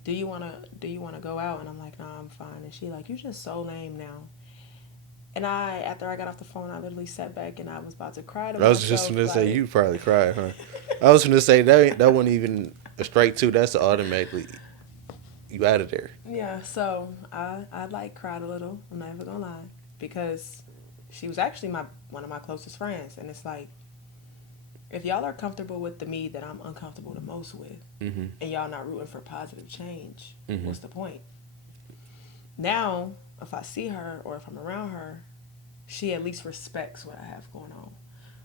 do you wanna go out? And I'm like, nah, I'm fine. And she like, you just so lame now. And after I got off the phone, I literally sat back and I was about to cry to I was just myself, gonna say like, you probably cried, huh? I was gonna say that wasn't even a strike two. That's automatically you out of there. yeah. So I like cried a little. I'm not even gonna lie, because she was actually one of my closest friends, and it's like, if y'all are comfortable with the me that I'm uncomfortable the most with, hmm and y'all not rooting for positive change, hmm what's the point? Now, if I see her or if I'm around her, she at least respects what I have going on.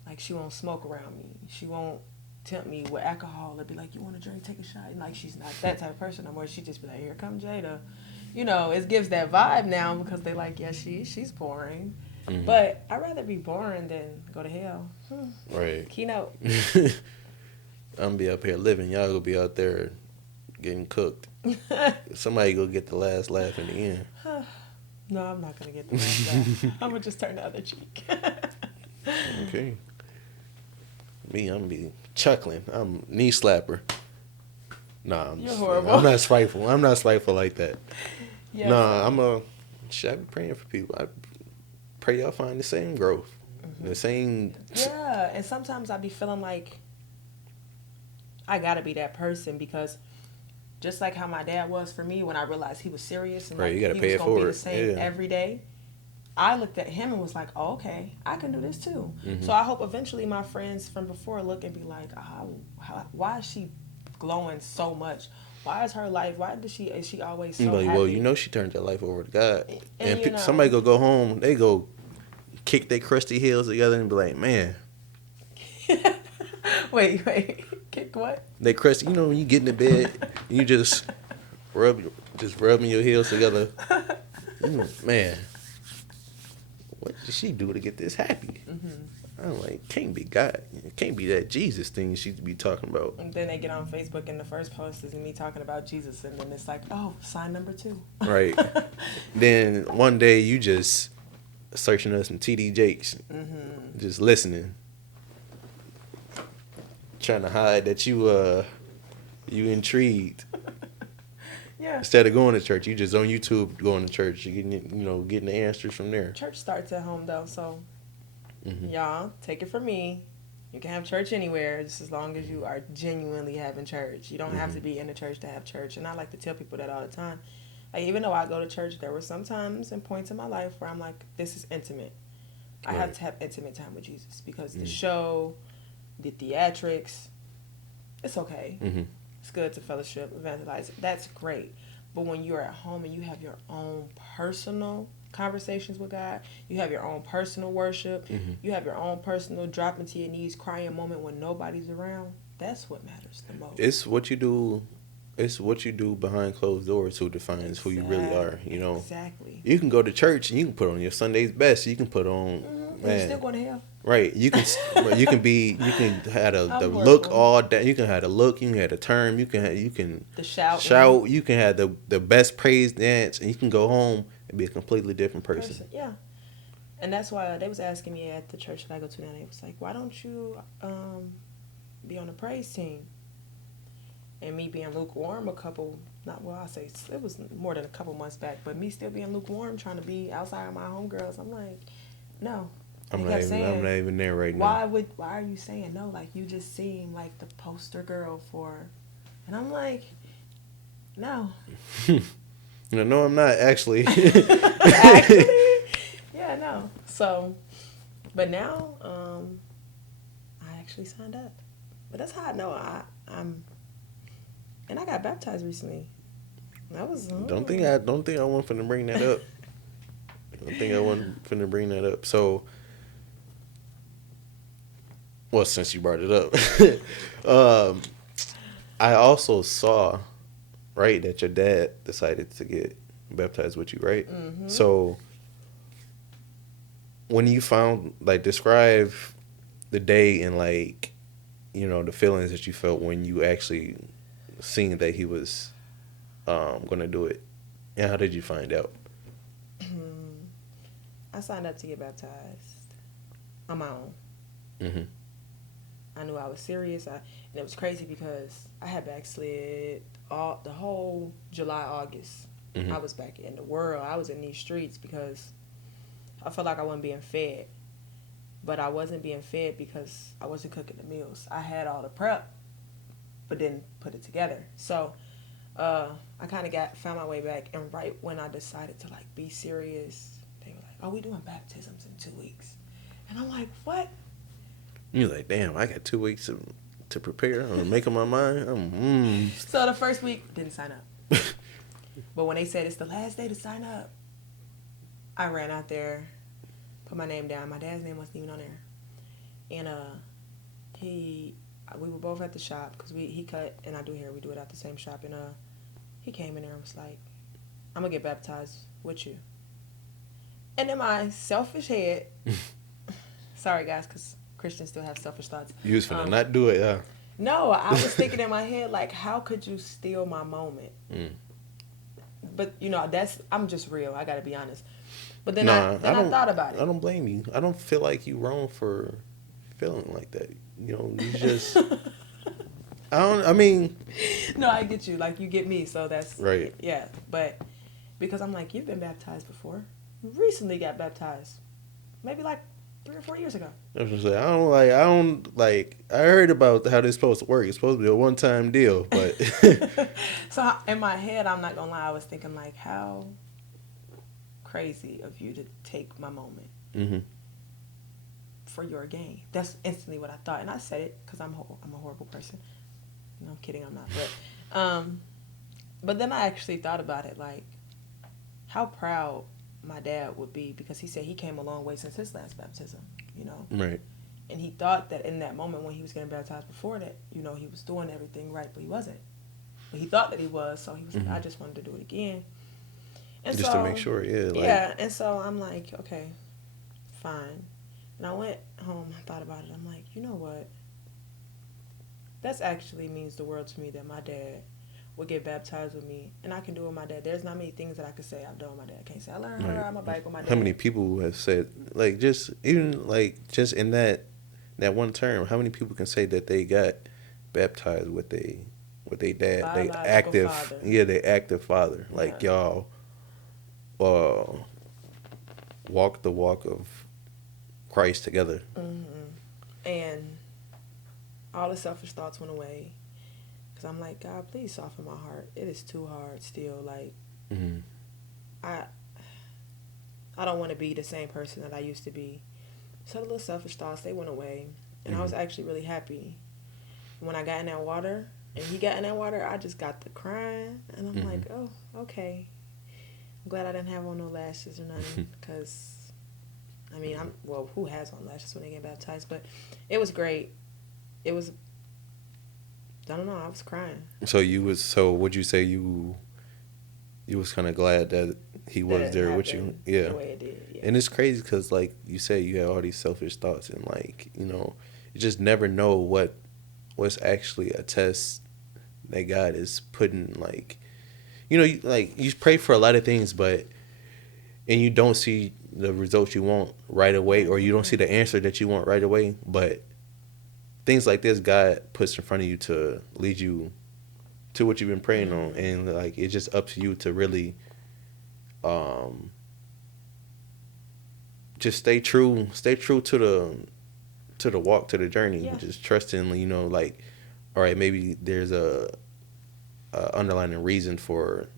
Like, she won't smoke around me. She won't tempt me with alcohol and be like, you want to drink, take a shot. And like, she's not that type of person no more. She just be like, here come Jada. You know, it gives that vibe now because they like, yeah, she's boring. hmm But I'd rather be boring than go to hell. Right. Keynote. I'm gonna be up here living. Y'all gonna be out there getting cooked. Somebody gonna get the last laugh in the end. No, I'm not going to get the last laugh. I'm going to just turn the other cheek. Okay. Me, I'm gonna be chuckling. I'm knee slapper. Nah, You're horrible. I'm not spiteful. I'm not spiteful like that. Yes. Nah, I be praying for people. I pray y'all find the same growth, the same. Yeah, and sometimes I be feeling like I gotta be that person because just like how my dad was for me when I realized he was serious and Right, like you gotta he pay was it gonna be the forward. same Yeah. every day. I looked at him and was like, oh, okay, I can do this too. Mm-hmm. So I hope eventually my friends from before look and be like, why is she glowing so much? Why is her life? Why is she always so Like, well, happy? she turned their life over to God, And and somebody go home, they go kick their crusty heels together and be like, man, wait, kick what? they crusty. When you get in the bed, you just rubbing your heels together. Man, what did she do to get this happy? I'm like, can't be God. It can't be that Jesus thing she be talking about. And then they get on Facebook and the first post is me talking about Jesus, and then it's like, oh, sign number 2. Right. Then one day you just searching us some TD Jakes, just listening, trying to hide that you intrigued. Yeah. Instead of going to church, you just on YouTube going to church. You getting the answers from there. Church starts at home though, so y'all take it from me. You can have church anywhere, just as long as you are genuinely having church. You don't have to be in the church to have church. And I like to tell people that all the time. Like, even though I go to church, there were some times and points in my life where I'm like, this is intimate. I have to have intimate time with Jesus because the show, the theatrics, it's okay. It's good to fellowship, evangelize. That's great. But when you're at home and you have your own personal conversations with God, you have your own personal worship, you have your own personal drop into your knees, crying moment when nobody's around, that's what matters the most. It's what you do. It's what you do behind closed doors who defines who you really are. Exactly. You can go to church and you can put on your Sunday's best. You can put on. And you're still going to hell. Right. You can have the look all day. You can have the look. You can have the term. You can the shout. You can have the best praise dance, and you can go home and be a completely different person. Yeah. And that's why they was asking me at the church that I go to now. They was like, "Why don't you be on the praise team?" And me being lukewarm I say it was more than a couple months back, but me still being lukewarm, trying to be outside of my homegirls, I'm like, no. I'm not even there right now. Why are you saying no? Like, you just seem like the poster girl for, and I'm like, no. No, I'm not actually. Actually, yeah, no. So, but now, I actually signed up. But that's how I know I'm. And I got baptized recently. That was. Don't think I want finna bring that up. Don't think I want finna bring that up. So. Well, since you brought it up, I also saw, right, that your dad decided to get baptized with you, right? So, when you found, describe the day and, the feelings that you felt when you actually seen that he was going to do it. And how did you find out? I signed up to get baptized on my own. I knew I was serious. And it was crazy because I had backslid the whole July, August. I was back in the world. I was in these streets because I felt like I wasn't being fed. But I wasn't being fed because I wasn't cooking the meals. I had all the prep, but didn't put it together. So I kind of found my way back. And right when I decided to be serious, they were like, "Oh, we doing baptisms in 2 weeks." And I'm like, "What?" You're like, damn, I got 2 weeks to prepare. I'm making my mind. So the first week, didn't sign up. But when they said it's the last day to sign up, I ran out there, put my name down. My dad's name wasn't even on there. And we were both at the shop because he cut and I do hair. We do it at the same shop. And he came in there and was like, "I'm going to get baptized with you." And in my selfish head, sorry guys, because Christians still have selfish thoughts. You was finna not do it, huh? No, I was thinking in my head, how could you steal my moment? But, I'm just real. I got to be honest. But then I thought about it. I don't blame you. I don't feel like you wrong for feeling like that. You just... No, I get you. You get me, so that's... Right. Yeah, but because I'm like, you've been baptized before. You recently got baptized. Maybe 3 or 4 years ago. I was just like, I don't like. I heard about how this supposed to work. It's supposed to be a one time deal, but So in my head, I'm not gonna lie, I was thinking like, how crazy of you to take my moment hmm for your gain. That's instantly what I thought, and I said it because I'm a horrible person. No, I'm kidding, I'm not. But then I actually thought about it, like how proud my dad would be because he said he came a long way since his last baptism, you know. right. And he thought that in that moment when he was getting baptized before that, you know, he was doing everything right, but he wasn't. But he thought that he was, so he was like, I just wanted to do it again. And Just to so, make sure, yeah, like, yeah, and so I'm like, okay, fine. And I went home, I thought about it. I'm like, you know what? That actually means the world to me that my dad would get baptized with me, and I can do it with my dad. There's not many things that I could say I've done with my dad. I can't say I learned how to right. ride my bike with my How many dad. people have said, like, just even like just in that one term, how many people can say that they got baptized with they dad, they Biological active, father. yeah, they active father, Yeah. like y'all uh walk the walk of Christ together. And all the selfish thoughts went away. Because I'm like, God, please soften my heart. It is too hard still. Like, hmm I I don't want to be the same person that I used to be. So the little selfish thoughts, they went away. And I hmm was actually really happy. When I got in that water, and he got in that water, I just got the crying. And I'm hmm like, oh, okay. I'm glad I didn't have on no lashes or nothing. Because, I mean, well, who has on lashes when they get baptized? But it was great. It was, I don't know, I was crying. So would you say you was kind of glad that he That was it there with you? happened Yeah. the way it did, yeah. And it's crazy because, like you said, you had all these selfish thoughts, and like you just never know what's actually a test that God is putting. Like you pray for a lot of things, but and you don't see the results you want right away, Right or you don't see away. the answer that you want right away. But things like this, God puts in front of you to lead you to what you've been praying on, Mm-hmm. and like it's just up to you to really um just stay true to the walk, to the journey, Yeah. just trusting, like, all right, maybe there's a underlying reason for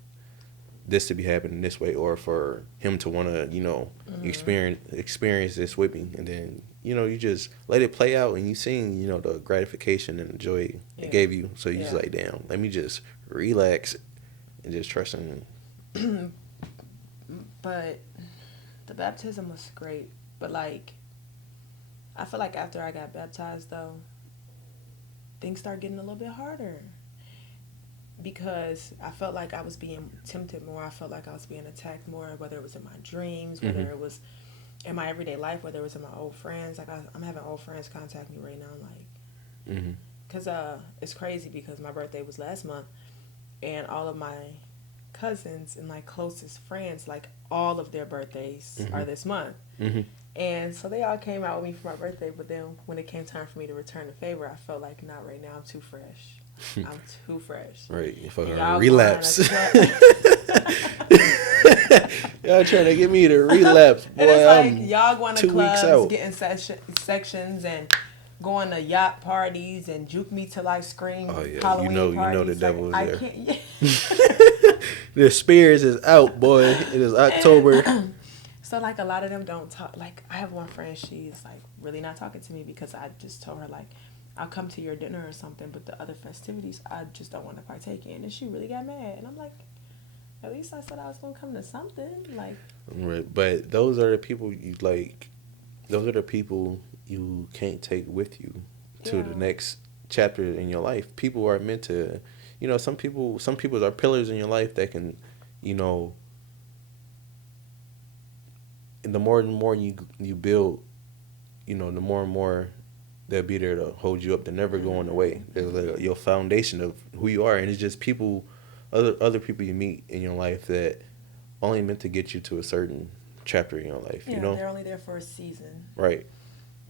this to be happening this way, or for him to want to, Mm-hmm. experience this with me, and then you just let it play out, and you seen the gratification and the joy it Yeah. gave you. So you just Yeah. like, damn, let me just relax and just trust in. But the baptism was great. But, like, I feel like after I got baptized, though, things started getting a little bit harder. Because I felt like I was being tempted more. I felt like I was being attacked more, whether it was in my dreams, whether hmm it was in my everyday life, whether it was in my old friends. Like, I'm having old friends contact me right now, like, hmm because it's crazy because my birthday was last month, and all of my cousins and like closest friends, like all of their birthdays hmm are this month. hmm And so they all came out with me for my birthday, but then when it came time for me to return the favor, I felt like not right now. I'm too fresh. I'm too fresh. Right, for And a y'all going relapse. to club. Y'all trying to get me to relapse, And it's boy. like I'm y'all going to 2 weeks clubs, out. getting sections, and going to yacht parties and juke me till I scream Oh yeah, Halloween you know the parties. Like devil is I there. can't. The spirits is out, boy. It is October. And so like a lot of them don't talk. Like I have one friend, she's like really not talking to me because I just told her like I'll come to your dinner or something, but the other festivities I just don't want to partake in. And she really got mad, and I'm like, at least I said I was gonna come to something. Like Right, but those are the people you like. Those are the people you can't take with you to yeah, the next chapter in your life. People are meant to, some people are pillars in your life that can, you know, and the more and more you build, the more and more they'll be there to hold you up. They're never going away. They're like your foundation of who you are, and it's just people, other people you meet in your life that only meant to get you to a certain chapter in your life. yeah, they're only there for a season, Right.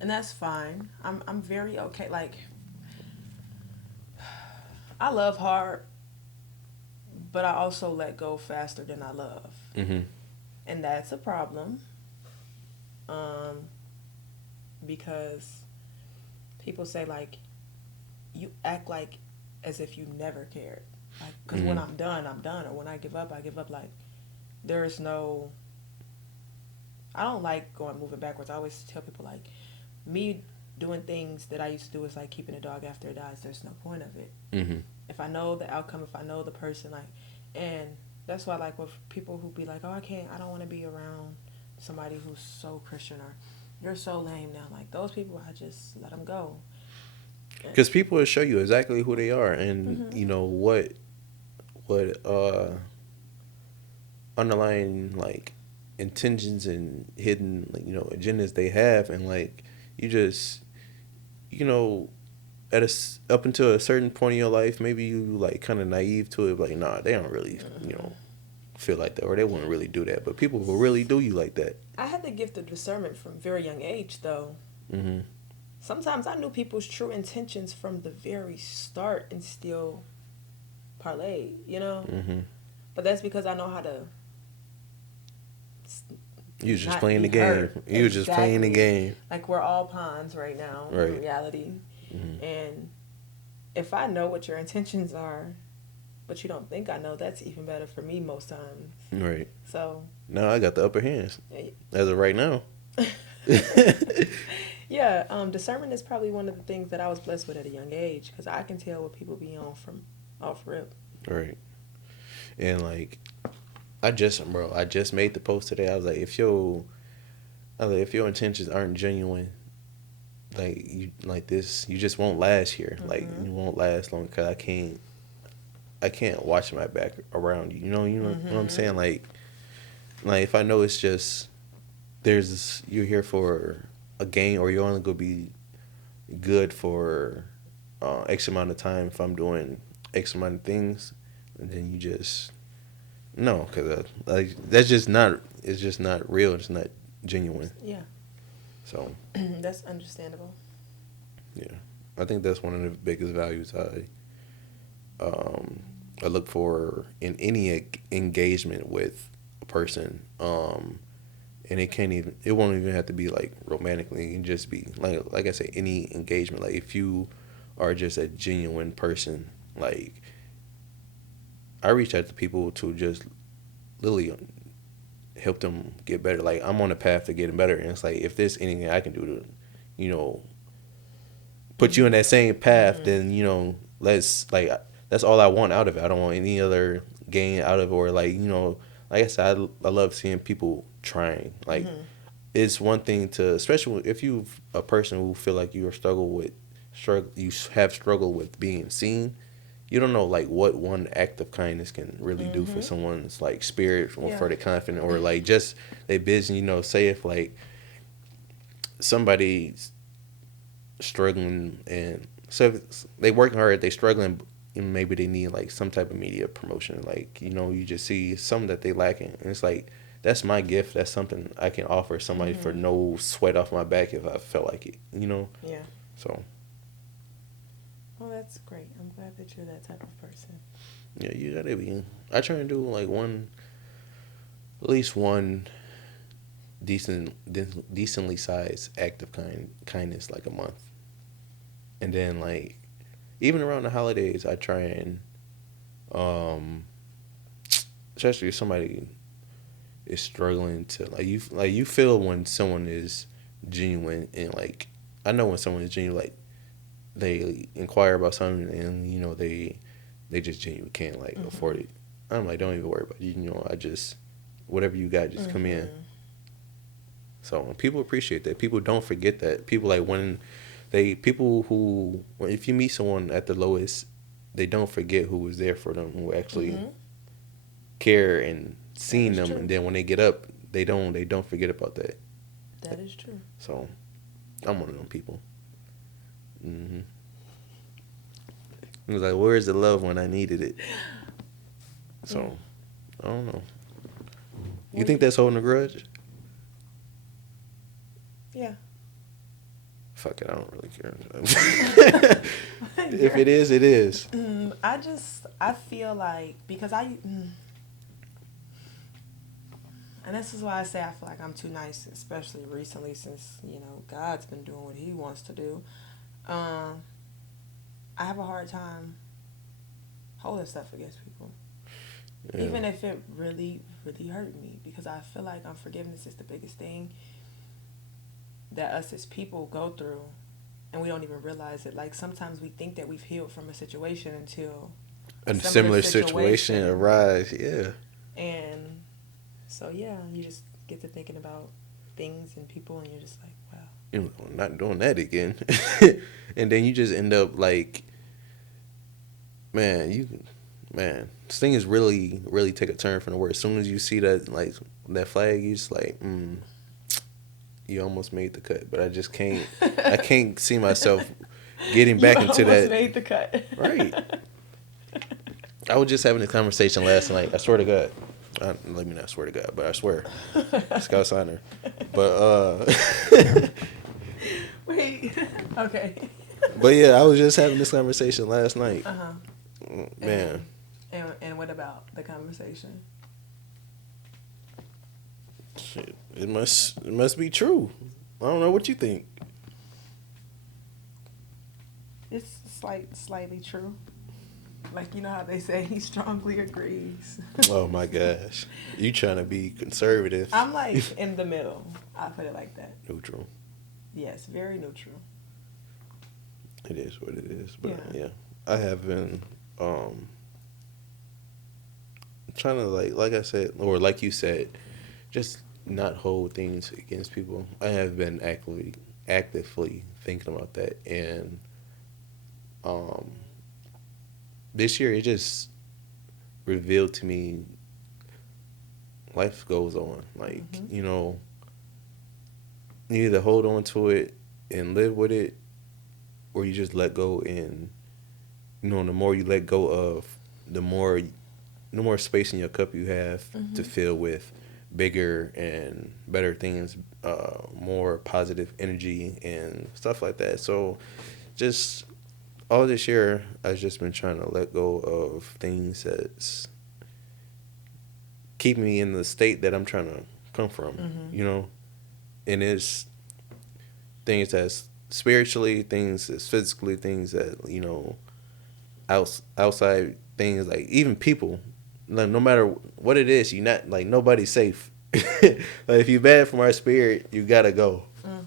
and that's fine. I'm very okay. Like I love hard, but I also let go faster than I love, Mhm. and that's a problem. Um, because people say like you act like as if you never cared. Like, because when I'm done, I'm done, or when I give up, I give up. Like, there's no. I don't like moving backwards. I always tell people like, me doing things that I used to do is like keeping a dog after it dies. There's no point of it. Mm-hmm. If I know the outcome, if I know the person, like, and that's why like with people who be like, oh, I don't want to be around somebody who's so Christian or you're so lame now. Like those people, I just let them go. Because people will show you exactly who they are, and Mm-hmm. you know what underlying like intentions and hidden like, agendas they have, and like you just you know up until a certain point in your life, maybe you like kind of naive to it, like nah, they don't really feel like that, or they wouldn't really do that, but people will really do you like that. I had the gift of discernment from very young age, though. Mm-hmm. Sometimes I knew people's true intentions from the very start and still parlay, you know? Mm-hmm. But that's because I know how to You was just not playing be the game. hurt. You was just playing the Exactly. game. Like we're all pawns right now in Right. reality. Mm-hmm. And if I know what your intentions are, but you don't think I know, that's even better for me most times. Right. So Now I got the upper hands as of right now. yeah, discernment is probably one of the things that I was blessed with at a young age because I can tell what people be on from off rip. Right. And like I just made the post today. I was like, if your intentions aren't genuine, like you like this, you just won't last here. Mm-hmm. Like you won't last long because I can't watch my back around you. You know what I'm saying? Like if I know it's just you're here for a game, or you're only gonna be good for X amount of time if I'm doing X amount of things, and then you just no, because like that's just not. It's just not real. It's not genuine. Yeah. So That's understandable. yeah, I think that's one of the biggest values I look for in any engagement with a person. And it won't even have to be like romantically. It can just be like I say, any engagement. Like if you are just a genuine person, like I reach out to people to just literally help them get better. Like I'm on a path to getting better, and it's like if there's anything I can do to, put you in that same path, then let's like that's all I want out of it. I don't want any other gain out of it, or like like I said, I love seeing people trying. Like it's one thing to, especially if you a person who feel like you have struggled with being seen. You don't know like what one act of kindness can really do for someone's like spirit, or for their confidence, or like just their business. Say if like somebody's struggling, and so if they working hard, they struggling, and maybe they need like some type of media promotion. Like you just see something that they lacking, and it's like that's my gift. That's something I can offer somebody for no sweat off my back if I felt like it. Yeah. So. Well, that's great. I'm glad that you're that type of person. Yeah, you gotta be. I try to do like at least one decently sized act of kindness like a month, and then like even around the holidays, I try and especially if somebody is struggling to like you feel when someone is genuine, and like I know when someone is genuine, like they inquire about something, and they just genuinely can't like afford it. I'm like, don't even worry about it. I just whatever you got, just come in. So people appreciate that. People don't forget that. People like if you meet someone at the lowest, they don't forget who was there for them, who actually care and seen them, true. and then when they get up, they don't forget about that. That is true. So I'm one of them people. It was like, where's the love when I needed it? So, I don't know. You think that's holding a grudge? Yeah. Fuck it, I don't really care. If it is, it is. I feel like because And this is why I say I feel like I'm too nice, especially recently since, God's been doing what he wants to do. Um, I have a hard time holding stuff against people. Yeah. Even if it really, really hurt me. Because I feel like unforgiveness is the biggest thing that us as people go through. And we don't even realize it. Like sometimes we think that we've healed from a situation until a A similar similar situation situation. arise. Yeah. And so, yeah, you just get to thinking about things and people, and you're just like, wow. You know, I'm not doing that again. And then you just end up like, man, this thing is really, really take a turn from the worst. As soon as you see that, like, that flag, you just like, you almost made the cut. But I just can't, I can't see myself getting You back into almost that. made the cut. Right. I was just having a conversation last night. I swear to God. Let me not swear to God, but I swear. Scout signer. But, Wait. Okay. but yeah, I was just having this conversation last night. Uh-huh. Man. And what about the conversation? Shit, it must be true. I don't know what you think. It's slightly true. Like, you know how they say he strongly agrees. Oh my gosh. You trying to be conservative. I'm like in the middle. I'll put it like that. Neutral. Yes, very neutral. It is what it is. But Yeah. yeah. I have been trying to like I said, or like you said, just not hold things against people. I have been actively thinking about that, and um this year it just revealed to me life goes on. Like, Mm-hmm. you either hold on to it and live with it, or you just let go. And the more you let go of, the more space in your cup you have Mm-hmm. to fill with bigger and better things, more positive energy and stuff like that. So just all this year I've just been trying to let go of things that's keeping me in the state that I'm trying to come from, Mm-hmm. and it's things that's spiritually, things that's physically, things that outside things, like even people. Like, no matter what it is, you not like nobody's safe. Like, if you bad from our spirit, you gotta go. Mm.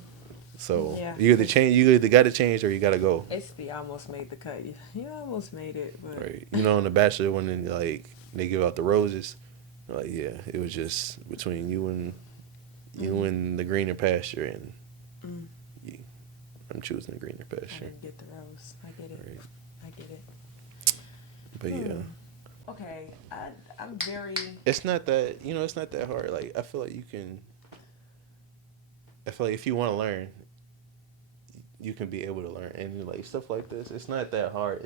So Yeah. you either gotta change or you gotta go. It's the almost made the cut. You almost made it, but Right. In The Bachelor, when they give out the roses, like, yeah, it was just between you and the greener pasture, and mm, you, I'm choosing the greener I pasture. didn't get the rose. I get it. Right. I get it. But yeah, Okay, I'm very. it's not that it's not that hard. Like, I feel like you can. I feel like if you want to learn, you can be able to learn, and like stuff like this, it's not that hard.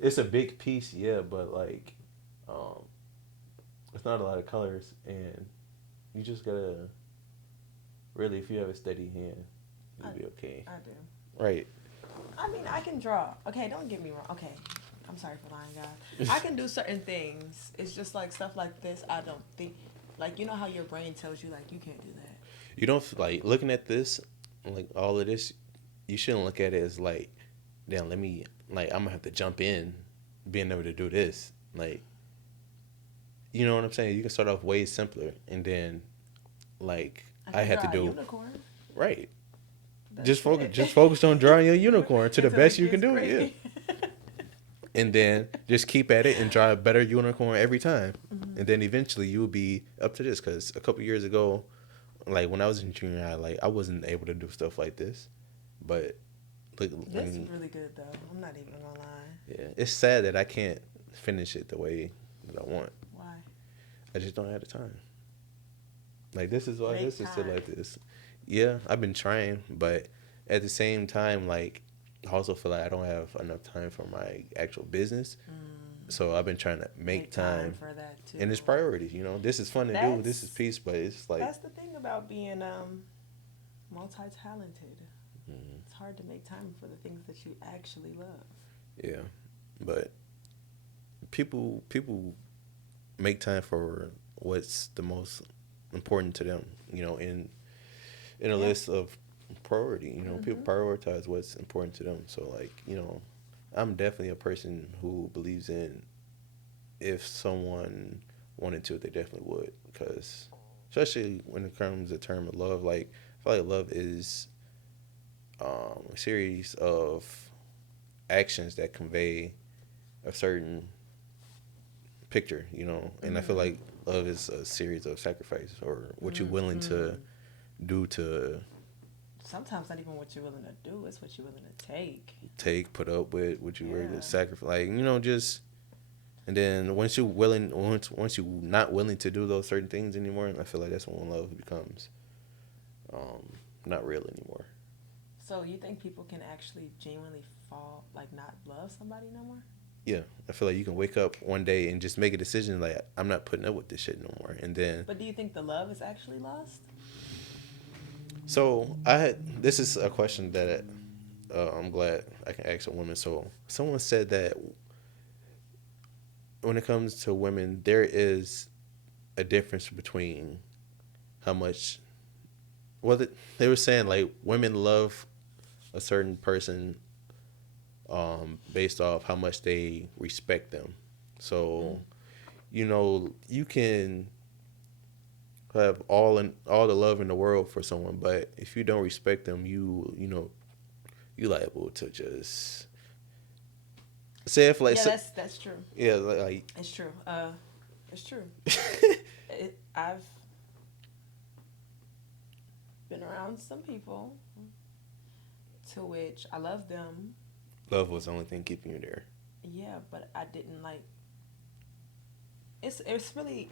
It's a big piece, yeah, but like, um, it's not a lot of colors, and you just gotta really, if you have a steady hand, I, you'll be okay. I do. Right. I mean, I can draw. Okay, don't get me wrong. Okay, I'm sorry for lying, guys. I can do certain things. It's just like stuff like this. I don't think, like, you know how your brain tells you like you can't do that. You don't like looking at this, like all of this. You shouldn't look at it as like, damn, let me like I'm gonna have to jump in, being able to do this. Like, you know what I'm saying? You can start off way simpler, and then like I I can had to draw a do unicorn. right. That's it. Just focus on drawing your unicorn to the Until it best you can gets do. Yeah. great. And then just keep at it and draw a better unicorn every time. Mhm. And then eventually you'll be up to this. Because a couple years ago, like when I was in junior high, like I wasn't able to do stuff like this. But look, This is really good though. I'm not even gonna lie. yeah, it's sad that I can't finish it the way that I want. Why? I just don't have the time. Like, this is why Make this is still time. like this. Yeah, I've been trying, but at the same time, like, I also feel like I don't have enough time for my actual business. So I've been trying to make time. for that too. And it's priorities, This is fun to do. This is That's peace, but it's like, that's the thing about being multi-talented. mm, It's hard to make time for the things that you actually love. yeah. But people make time for what's the most important to them. In a Yeah. list of priority. People Mm-hmm. prioritize what's important to them. So like, I'm definitely a person who believes in, if someone wanted to, they definitely would. Because especially when it comes to term of love, like I feel like love is a series of actions that convey a certain picture. And I feel Mm-hmm. like love is a series of sacrifices, or what you're willing to Mm-hmm. do to Sometimes not even what you're willing to do, it's what you're willing to take. take, put up with, what you ready to Yeah. sacrifice. Like, just. And then once you not willing to do those certain things anymore, I feel like that's when love becomes um, not real anymore. So you think people can actually genuinely fall, like not love somebody no more? Yeah, I feel like you can wake up one day and just make a decision like, I'm not putting up with this shit no more. And then, But do you think the love is actually lost? so this is a question that I'm glad I can ask a woman. So someone said that when it comes to women, there is a difference between how much. Well, they were saying like women love a certain person based off how much they respect them. Mm. So you can have all the love in the world for someone, but if you don't respect them, you liable to just say, if like Yeah, that's true. yeah, like It's true. It's true. I've been around some people to which I love them. love was the only thing keeping you there. Yeah, but I didn't like. It's really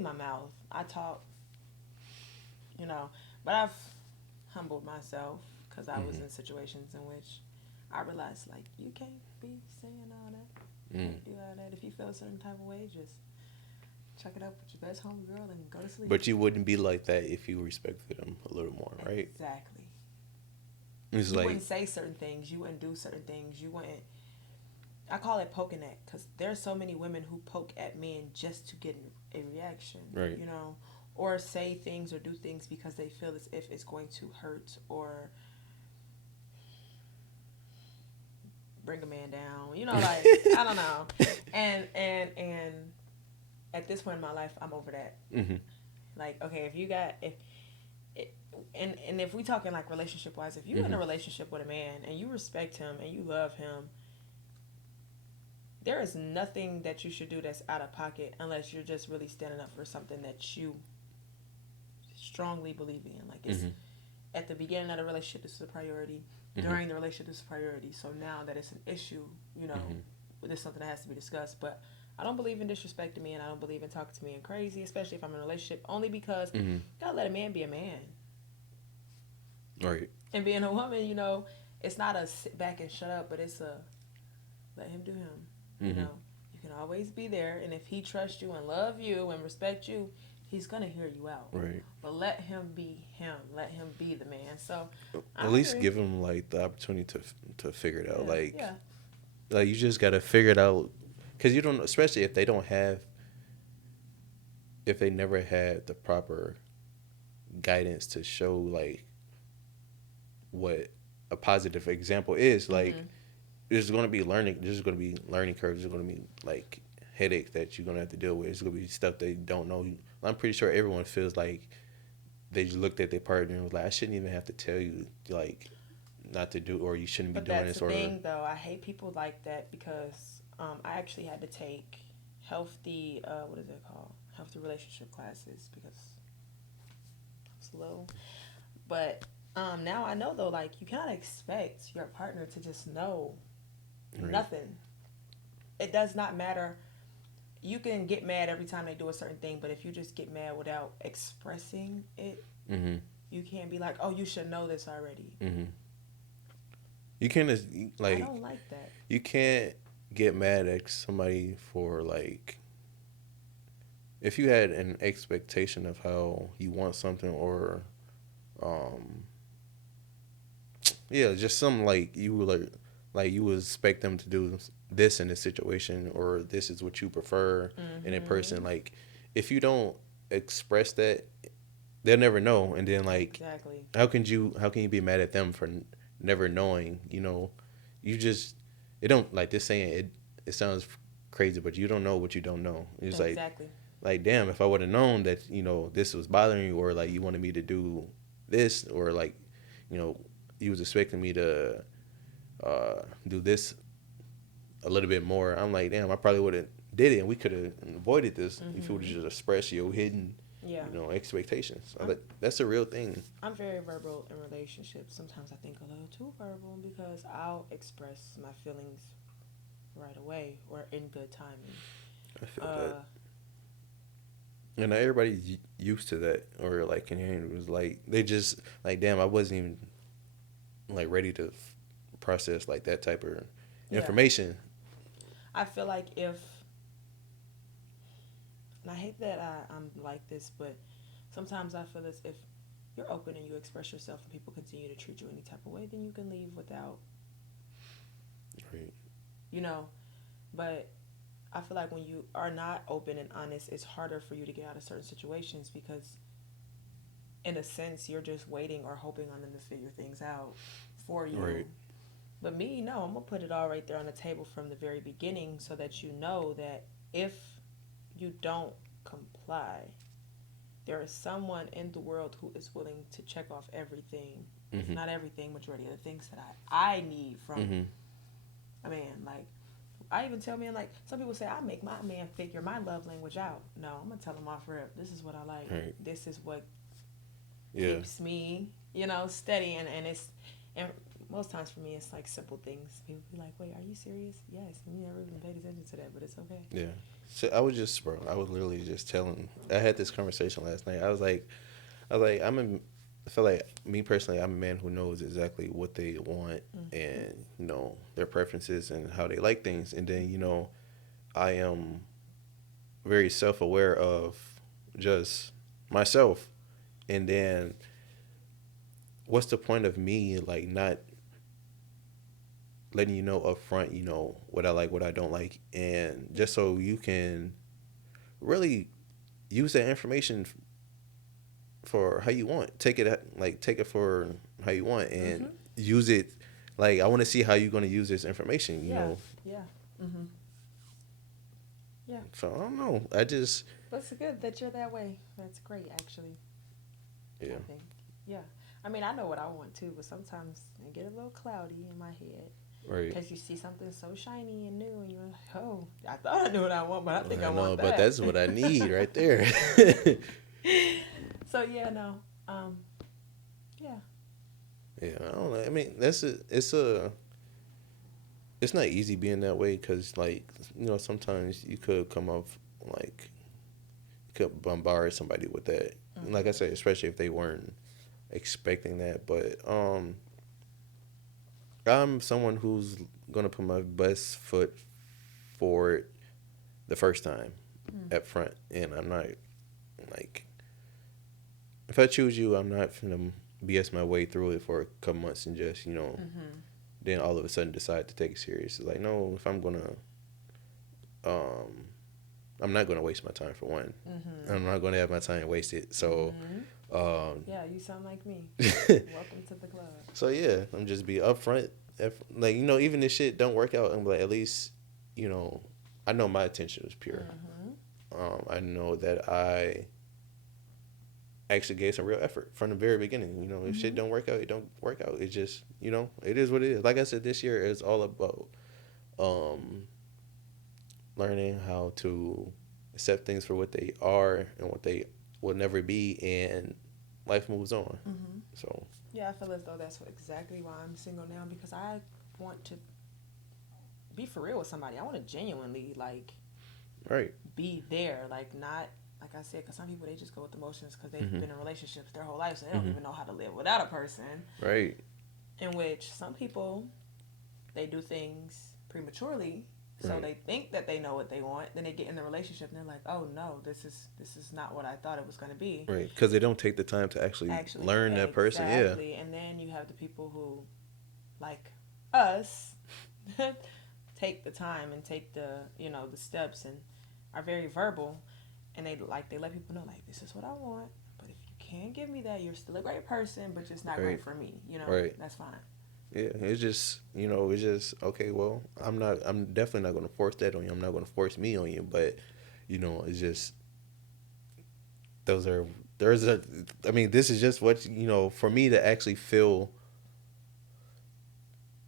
my mouth. I talk, you know, but I've humbled myself because I was Hmm. in situations in which I realized like you can't be saying all that. You Mm. can't do all that. If you feel a certain type of way, just chuck it up with your best homegirl and go to sleep. But you wouldn't be like that if you respected them a little more, right? Exactly. It's You wouldn't like, say certain things. You wouldn't do certain things. You wouldn't. I call it poking at because there's so many women who poke at men just to get a reaction, right. you know, or say things or do things because they feel as if it's going to hurt or bring a man down, like I don't know. And at this point in my life, I'm over that. Hmm. Like, okay, if you got if it, and if we talking like relationship wise, if you're in a Hmm. relationship with a man and you respect him and you love him, there is nothing that you should do that's out of pocket unless you're just really standing up for something that you strongly believe in. Like, it's Hmm. at the beginning of the relationship, this is a priority. Hmm. During the relationship, this is a priority. So now that it's an issue, you know, Hmm. there's something that has to be discussed. But I don't believe in disrespecting me, and I don't believe in talking to me and crazy, especially if I'm in a relationship. Only because you Hmm. gotta let a man be a man, Right. and being a woman, it's not a sit back and shut up, but it's a let him do him. You Hmm. know, you can always be there, and if he trusts you and love you and respect you, he's gonna hear you out. Right. But let him be him. Let him be the man. So At I least agree. give them like the opportunity to figure it out. Yeah, yeah. Like you just gotta figure it out, because you don't, especially if they don't have, if they never had the proper guidance to show like what a positive example is. Like, Mhm. there's gonna be learning curves. There's gonna be like headaches that you're gonna have to deal with. It's gonna be stuff they don't know. I'm pretty sure everyone feels like they just looked at their partner and was like, I shouldn't even have to tell you like not to do, or you shouldn't be But doing that's this, the or thing, though. I hate people like that because I actually had to take healthy, what is it called? Healthy relationship classes because it's low. But now I know, though, like, you cannot expect your partner to just know right. nothing. It does not matter. You can get mad every time they do a certain thing, but if you just get mad without expressing it, Mhm. you can't be like, oh, you should know this already. Mhm. You can't just, I like, don't like that. you can't get mad at somebody for like, if you had an expectation of how you want something, or um yeah, just something like you would like you would expect them to do this in this situation, or this is what you prefer in a person. Mm-hmm. Like, if you don't express that, they'll never know. And then like, Exactly. how can you be mad at them for never knowing? You know, you just it don't like this saying it. It sounds crazy, but you don't know what you don't know. It's Exactly. like damn, if I would have known that this was bothering you, or like you wanted me to do this, or like you know you was expecting me to do this a little bit more. I'm like, damn, I probably would have did it, and we could have avoided this if you would have just expressed your hidden, Yeah. expectations. So that's a real thing. I'm very verbal in relationships. Sometimes I think a little too verbal because I'll express my feelings right away or in good timing. I feel that, Uh, and not everybody's used to that, or like, and it was like they just like, damn, I wasn't even like ready to process like that type of yeah. information. I feel like if, and I hate that I'm like this, but sometimes I feel as if you're open and you express yourself and people continue to treat you any type of way, then you can leave without, Right. you know. But I feel like when you are not open and honest, it's harder for you to get out of certain situations because, in a sense, you're just waiting or hoping on them to figure things out for you. Right. But me, no, I'm gonna put it all right there on the table from the very beginning so that you know that if you don't comply, there is someone in the world who is willing to check off everything, if Mhm. not everything, majority of the things that I need from Mhm. a man. Like, I even tell men, like, some people say, I make my man figure my love language out. No, I'm going to tell them off rip. This is what I like. Right. This is what Yeah. keeps me, steady. And it's, and most times for me, it's like simple things. People be like, wait, are you serious? Yes. And you never even paid attention to that, but it's okay. Yeah. So I was just, bro. I was literally just telling. I had this conversation last night. I was like, I feel like me personally, I'm a man who knows exactly what they want Mm-hmm. and their preferences and how they like things, and then I am very self aware of just myself, and then what's the point of me like not letting you know up front, what I like, what I don't like, and just so you can really use that information for how you want. Take it for how you want Mm-hmm. and use it. Like I want to see how you're going to use this information. Yeah. Yeah. Mm-hmm. Yeah. So I don't know. I just That's good that you're that way. That's great, actually. I yeah. think. Yeah. I mean, I know what I want too, but sometimes I get a little cloudy in my head Right. because you see something so shiny and new, and you're like, oh, I thought I knew what I want, but I think I I know, want but that. that's what I need right there. So yeah, no, um, yeah, Yeah, I don't know. I mean, it's not easy being that way because like sometimes you could come off like you could bombard somebody with that. Like I mm-hmm. said, especially if they weren't expecting that. But I'm someone who's gonna put my best foot forward the first time Mm. up front, and I'm not like if I choose you, I'm not gonna BS my way through it for a couple months and just Mm-hmm. then all of a sudden decide to take it serious. It's like no, if I'm gonna um I'm not gonna waste my time for one. Mm-hmm. I'm not gonna have my time wasted. So Mm-hmm. um Yeah, you sound like me. Welcome to the club. so yeah, I'm just be upfront. If like even if shit don't work out, I'm like at least you know I know my intention was pure. Mm-hmm. I know that I actually gave some real effort from the very beginning. If shit Mm-hmm. don't work out, it don't work out. It just it is what it is. Like I said, this year is all about um, learning how to accept things for what they are and what they will never be, and life moves on. Mm-hmm. So Yeah, I feel as though that's exactly why I'm single now because I want to be for real with somebody. I want to genuinely like right. be there, like not like I said, because some people they just go with emotions because they've Mhm. been in relationships their whole life, so they don't Mhm. even know how to live without a person. Right. In which some people they do things prematurely, so Right. they think that they know what they want. Then they get in the relationship and they're like, oh no, this is not what I thought it was going to be. Right. Because they don't take the time to actually Actually, learn that person. Yeah. exactly. And then you have the people who, like us, take the time and take the the steps and are very verbal and they let people know like this is what I want. But if you can't give me that, you're still a great person, but just not Right. great for me. You know, Right. that's fine. Yeah. It's just it's just okay. Well, I'm definitely not gonna force that on you. I'm not gonna force me on you. But it's just those are there's a. I mean, this is just what for me to actually feel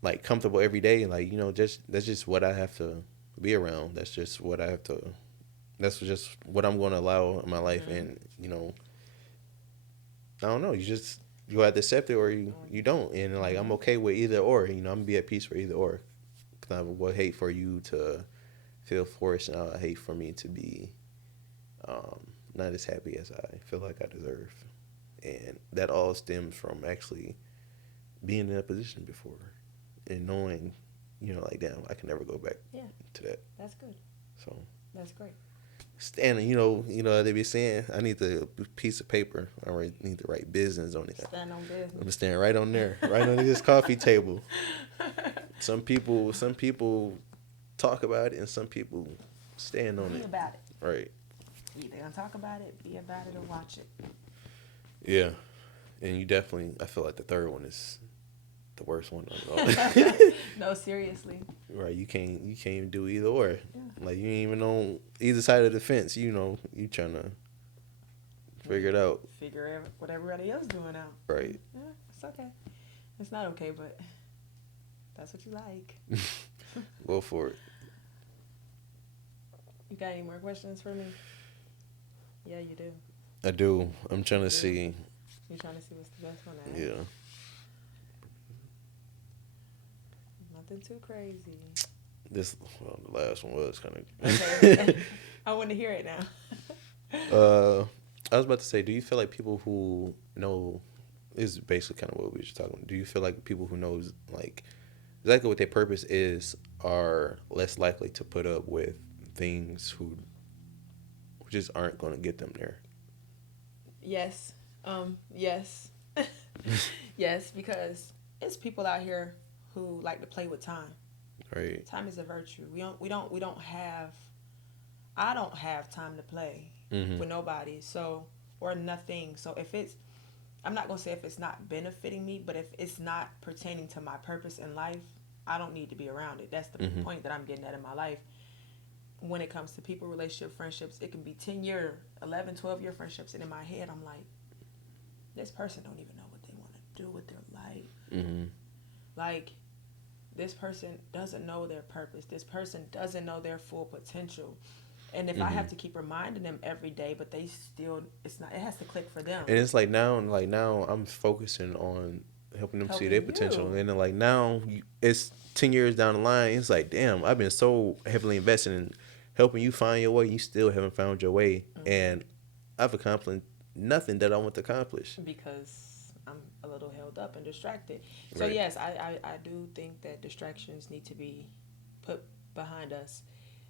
like comfortable every day. Like just that's just what I have to be around. That's just what I have to. That's just what I'm going to allow in my life, Mm-hmm. and I don't know. You have to accept it or you don't, and like I'm Mm-hmm. okay with either or. I'm gonna be at peace for either or. Cause I would hate for you to feel forced, and I hate for me to be not as happy as I feel like I deserve, and that all stems from actually being in that position before and knowing, like damn, I can never go back Yeah, to that. that's good. So That's great. standing, they be saying I need the piece of paper. Need to write business on it. Stand on I'm business. standing right on there, right on this coffee table. Some people talk about it, and some people stand on Be it. about it. Right. Either gonna talk about it, be about it, or watch it. Yeah. And you definitely, I feel like the third one is the worst one. No, seriously. Right. You can't even do either or. Yeah. Like you ain't even on either side of the fence. You trying to figure it out. Figure what everybody else doing out. Right. Yeah, it's okay. It's not okay, but that's what you like. Go for it. You got any more questions for me? Yeah, you do. I do. I'm trying to Yeah. see. You trying to see what's the best one to ask? Yeah. Nothing too crazy. The last one was kind Okay. of. I want to hear it now. I was about to say, do you feel like people who know is basically kind of what we were just talking about. Do you feel like people who knows like exactly what their purpose is are less likely to put up with things who just aren't going to get them there? Yes. Yes. Yes, because it's people out here who like to play with time. Right. Time is a virtue. We don't have I don't have time to play Mm-hmm. with nobody. So or nothing. So if it's I'm not gonna say if it's not benefiting me, but if it's not pertaining to my purpose in life, I don't need to be around it. That's the Mm-hmm. point that I'm getting at in my life. When it comes to people, relationship, friendships, it can be 10-year, 11, 12-year friendships. And in my head, I'm like, this person don't even know what they want to do with their life. Mm-hmm. Like, this person doesn't know their purpose. This person doesn't know their full potential. And if I Mm-hmm. have to keep reminding them every day, but they still, it has to click for them. And it's like now I'm focusing on helping them see Helping their potential, you. and then like now it's 10 years down the line. It's like damn, I've been so heavily invested in helping you find your way. You still haven't found your way, and I've accomplished nothing that I want to accomplish. Because I'm a little held up and distracted. So Right. yes, I do think that distractions need to be put behind us.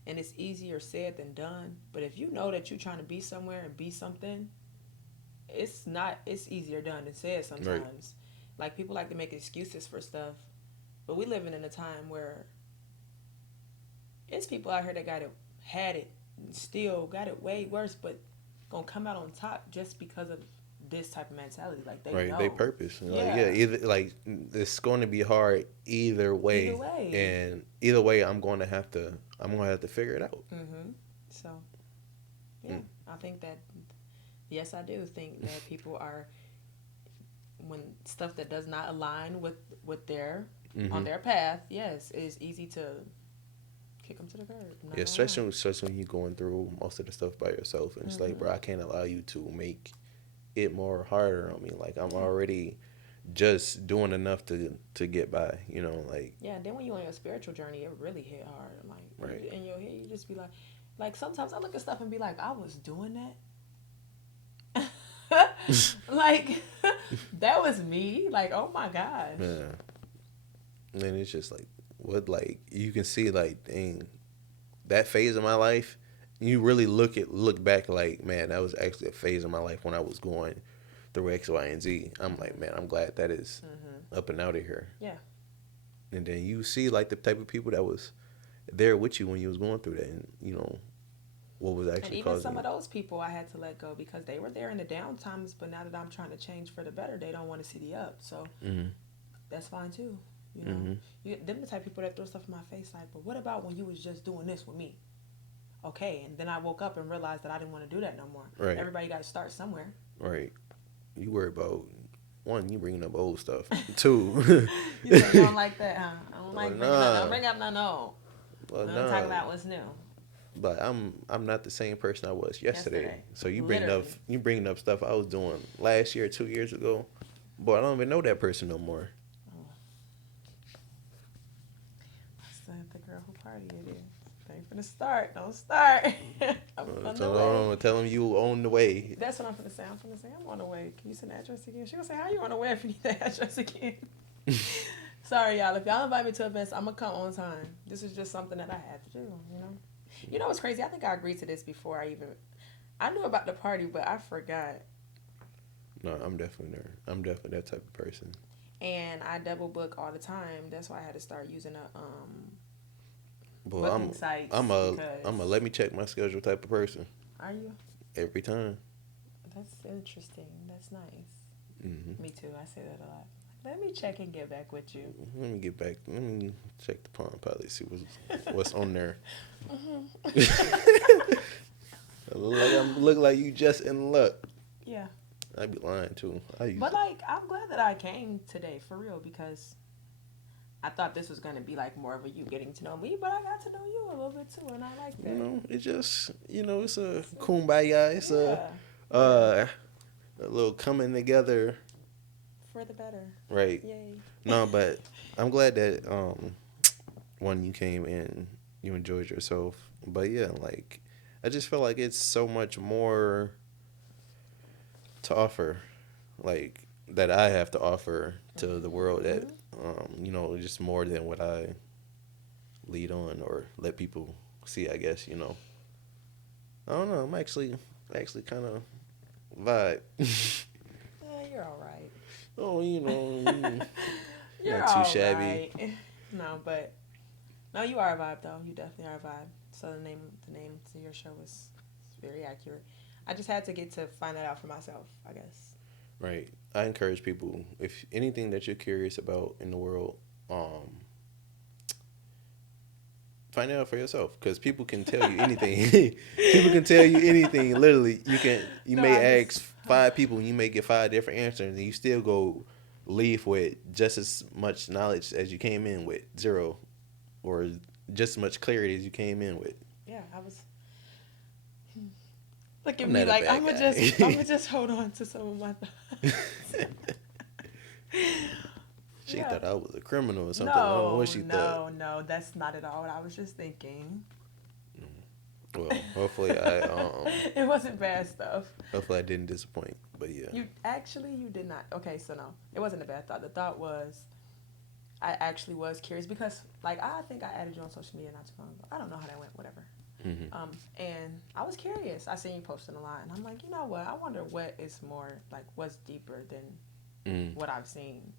And it's easier said than done. But if you know that you're trying to be somewhere and be something, it's easier done than said sometimes. Right. Like people like to make excuses for stuff. But we living in a time where it's people out here that had it, and still got it way worse, but gonna come out on top just because of this type of mentality. Like they Right, know. they purpose. Like Yeah. either like it's going to be hard either way, Either way. and either way, I'm gonna have to figure it out. So, yeah, I think that, yes, I do think that people are, when stuff that does not align with their, on their path, yes, it's easy to kick them to the curb. Not Yeah, gonna lie. especially when you're going through most of the stuff by yourself, and it's like, bro, I can't allow you to make it more harder on me. Like I'm already just doing enough to get by. Like Yeah, and then when you're on your spiritual journey, it really hit hard. Like, Right. in your head, you just be like sometimes I look at stuff and be like, I was doing that. Like, that was me. Like, oh my gosh. man, and it's just like what like you can see like dang that phase of my life. You really look back like man, that was actually a phase of my life when I was going through X, Y, and Z. I'm like man, I'm glad that is up and out of here. Yeah. And then you see like the type of people that was there with you when you was going through that, and what was And actually even some causing of it. those people I had to let go because they were there in the down times, but now that I'm trying to change for the better, they don't want to see the up. So Mhm. that's fine too. You know, Mhm. them the type of people that throw stuff in my face like, but what about when you was just doing this with me? Okay, and then I woke up and realized that I didn't want to do that no more. Right. Everybody got to start somewhere. Right. You worry about one. You bringing up old stuff. Two. You say you don't like that, huh? I don't Well, like bringing that. Don't nah. bring up nothing old. Well, I'm gonna talk nah. about what's new. But I'm not the same person I was yesterday. Yesterday, So literally. you bringing up stuff I was doing last year, 2 years ago. Boy, I don't even know that person no more. Oh, that's the girl who partied it is. They ain't finna start. Don't start. I'm on the way. Tell them you on the way. That's what I'm finna say. I'm finna say I'm on the way. Can you send the address again? She gonna say, how you on the way if you need the address again? Sorry, y'all. If y'all invite me to events, I'm gonna come on time. This is just something that I had to do. You know. You know what's crazy? I think I agreed to this before I even. I knew about the party, but I forgot. No, I'm definitely there. I'm definitely that type of person. And I double book all the time. That's why I had to start using a Boy, booking sites I'm a because. let me check my schedule type of person Are you? every time. That's interesting. That's nice. Hmm. Me too. I say that a lot. Let me check and get back with you. Let me get back. Let me check the pawn probably see what's on there. Look like you just in luck. Yeah. I'd be lying too. I used But to. like, I'm glad that I came today for real because I thought this was gonna be like more of a you getting to know me, but I got to know you a little bit too, and I like You that. know, it just it's a kumbaya. It's Yeah. Yeah. uh a little coming together. For the better. Right. Yay. No, but I'm glad that one you came and you enjoyed yourself. But yeah, like I just feel like it's so much more to offer, like that I have to offer to the world that Mhm. just more than what I lead on or let people see. I guess I don't know. I'm actually kind of vibe. Yeah, you're all right. Oh, You're not too all shabby. right. No, but no, you are a vibe though. You definitely are a vibe. So the name to your show was very accurate. I just had to get to find that out for myself, I guess. Right. I encourage people, if anything that you're curious about in the world, um, find out for yourself because people can tell you anything. People can tell you anything. Literally, you No, may I just ask five people and you may get five different answers, and you still go leave with just as much knowledge as you came in with, zero, or just as much clarity as you came in with. yeah, I was. Look at I'm me not a like bad I'm guy. gonna just hold on to some of my thoughts. She Yeah. thought I was a criminal or something. I don't know what No, she thought. no, no. That's not at all what I was just thinking. Well, It wasn't bad stuff. hopefully I didn't disappoint. But yeah. You did not. Okay, so no, it wasn't a bad thought. The thought was I actually was curious because like I think I added you on social media not too long ago. I don't know how that went. Whatever. Hmm. And I was curious. I seen you posting a lot, and I'm like, you know what? I wonder what is more like what's deeper than Mm. what I've seen. You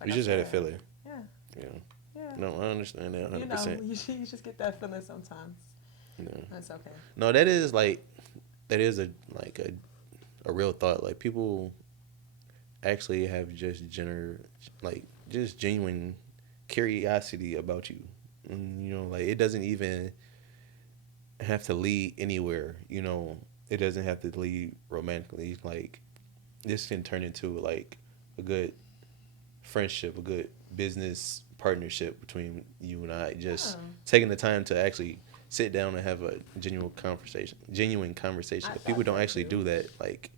Like I just had a said, feeling. yeah, Yeah. yeah. No, I understand that You know, 100%. you just get that feeling sometimes. Yeah. That's okay. No, that is a real thought. Like people actually have just genuine curiosity about you. And, like it doesn't even have to lead anywhere. It doesn't have to lead romantically. Like this can turn into like a good friendship, a good business partnership between you and I. Just Oh, taking the time to actually sit down and have a genuine conversation. I People thought don't that actually too. do that like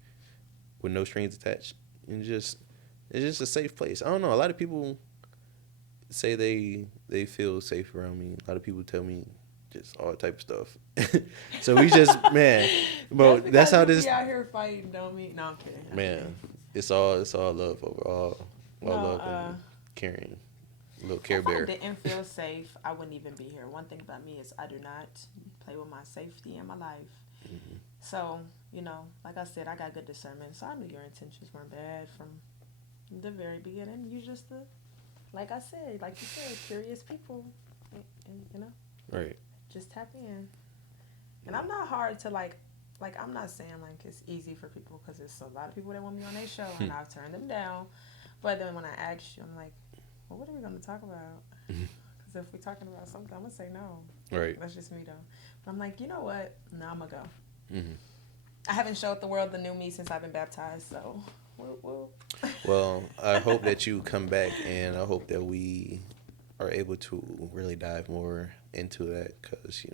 with no strings attached. And it's just a safe place. I don't know. A lot of people say they feel safe around me. A lot of people tell me just all type of stuff. So we just man, Just but that's because how you this be out here fighting don't mean. No, I'm kidding. I'm kidding. man. It's all love overall, all No, love and caring. Little Care if I Bear. didn't feel safe, I wouldn't even be here. One thing about me is I do not play with my safety and my life. Hmm. So, like I said, I got good discernment. So I knew your intentions weren't bad from the very beginning. You just, like I said, like you said, curious people. And, just tap in. And I'm not hard to like I'm not saying like it's easy for people because there's a lot of people that want me on their show and I've turned them down. But then when I ask you, I'm like, well, what are we going to talk about? Because if we're talking about something, I'm going to say no. Right. That's just me though. But I'm like, you know what? No, I'm going to go. Mm-hmm. I haven't showed the world the new me since I've been baptized, so we'll. Well, I hope that you come back, and I hope that we are able to really dive more into that, because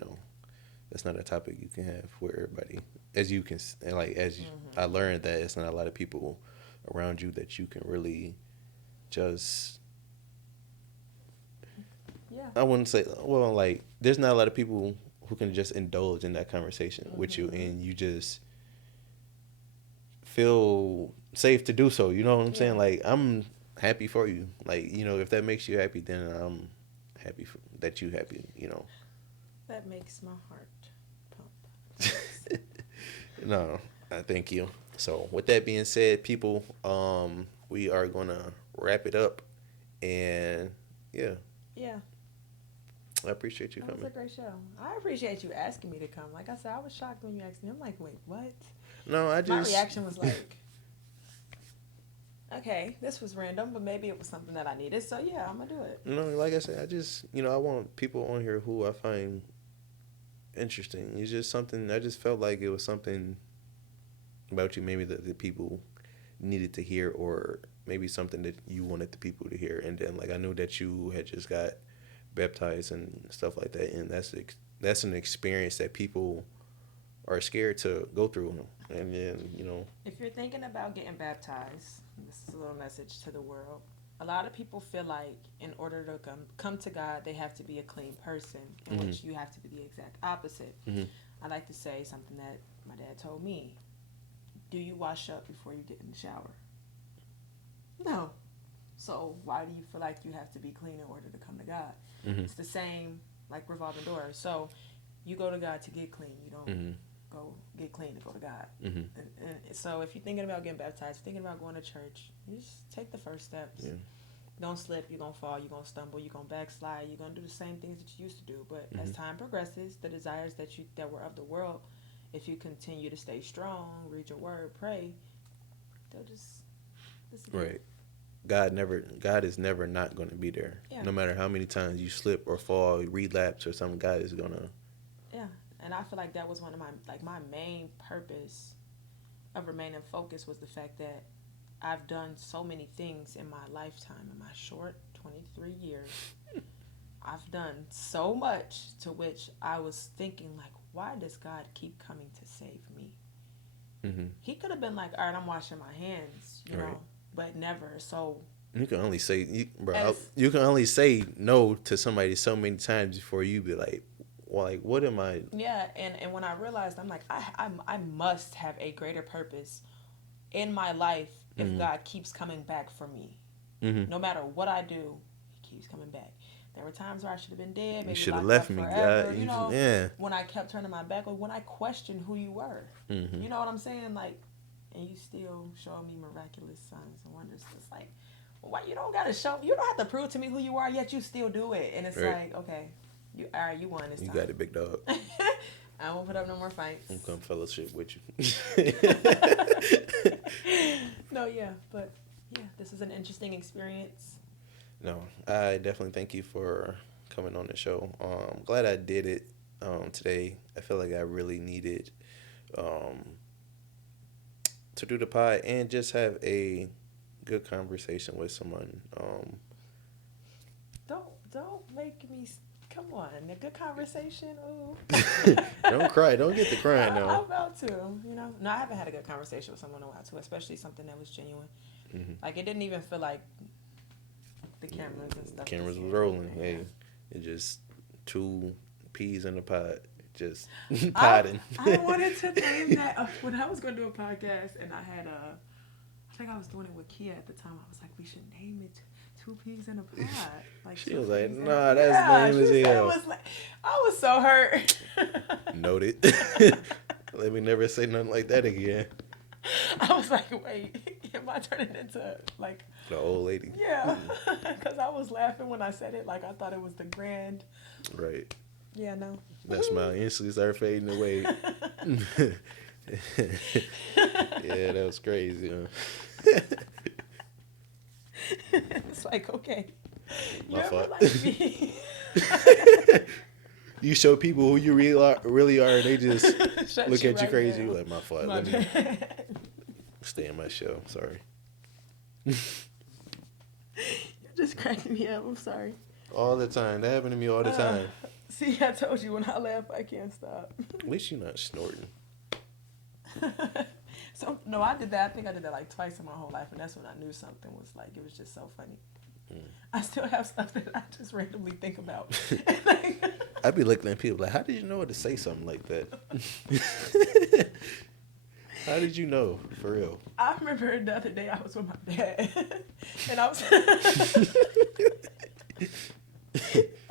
that's not a topic you can have where everybody, as you can, and like as you, I learned that it's not a lot of people around you that you can really just. Yeah. I wouldn't say, well, like there's not a lot of people who can just indulge in that conversation with you, and you just feel safe to do so. You know what I'm saying? Like, I'm happy for you. Like, if that makes you happy, then I'm happy that you happy. That makes my heart pump. No, I thank you. So with that being said, people, we are gonna wrap it up, and yeah. I appreciate you coming. That was a great show. I appreciate you asking me to come. Like I said, I was shocked when you asked me. I'm like, wait, what? No, my reaction was like, okay, this was random, but maybe it was something that I needed. So yeah, I'm gonna do it. No, like I said, I just I want people on here who I find interesting. It's just something I just felt like it was something about you, maybe that the people needed to hear, or maybe something that you wanted the people to hear. And then like I knew that you had just got baptized and stuff like that, and that's an experience that people are scared to go through. And then if you're thinking about getting baptized, this is a little message to the world. A lot of people feel like in order to come to God, they have to be a clean person, in which you have to be the exact opposite. I like to say something that my dad told me. Do you wash up before you get in the shower? No. So why do you feel like you have to be clean in order to come to God? It's the same like revolving door. So you go to God to get clean. You don't go get clean to go to God. And so if you're thinking about getting baptized, thinking about going to church, you just take the first steps. Don't slip, you're going to fall, you're going to stumble, you're going to backslide, you're going to do the same things that you used to do. But as time progresses, the desires that were of the world, if you continue to stay strong, read your word, pray, they'll just disappear. Right. God is never not going to be there. No matter how many times you slip or fall, relapse or something, God is going to. Yeah. And I feel like that was one of my main purpose of remaining focused was the fact that I've done so many things in my lifetime, in my short 23 years. I've done so much to which I was thinking, like, why does God keep coming to save me? He could have been like, all right, I'm washing my hands, you know, but never. So you can only say, you can only say no to somebody so many times before you be like, what am I? Yeah, and when I realized, I'm like, I must have a greater purpose in my life if God keeps coming back for me. No matter what I do, he keeps coming back. There were times where I should have been dead, maybe you should have locked left up me, forever, God. When I kept turning my back, or when I questioned who you were. You know what I'm saying? Like, and you still show me miraculous signs and wonders. It's like, why you don't gotta show? You don't have to prove to me who you are, yet you still do it. And it's like, okay, you won this time. You got it, big dog. I won't put up no more fights. I'm come fellowship with you. No, yeah, but yeah, this is an interesting experience. No, I definitely thank you for coming on the show. Glad I did it today. I feel like I really needed to do the pod and just have a good conversation with someone. Don't make me. Come on, a good conversation. Ooh. Don't cry. Don't get the crying now. I'm about to. No, I haven't had a good conversation with someone in a while too, especially something that was genuine. Like it didn't even feel like the cameras and stuff. Cameras was rolling. Hey, it just 2 peas in a pot, just potting. I wanted to name that when I was going to do a podcast, and I had I think I was doing it with Kia at the time. I was like, we should name it 2 Pigs in a Pod. Like she was like, nah, that's lame as hell. I was so hurt. Noted. Let me never say nothing like that again. I was like, wait, am I turning into like the old lady? Yeah, because I was laughing when I said it. Like I thought it was the grand. Right. Yeah, no. That smile instantly started fading away. Yeah, that was crazy. Huh? It's like, okay, you My ever fault. like me? You show people who you really are, and they just Shut look you at you right crazy. down. You like, my fault. My Let me bad. stay in my shell. Sorry. You're just cracking me up. I'm sorry. All the time. That happened to me all the time. See, I told you when I laugh, I can't stop. At least you're not snorting. So no, I did that. I think I did that like twice in my whole life, and that's when I knew something was like it was just so funny. I still have stuff that I just randomly think about. I'd be looking at people like, how did you know to say something like that? How did you know? For real. I remember the other day I was with my dad, and I was.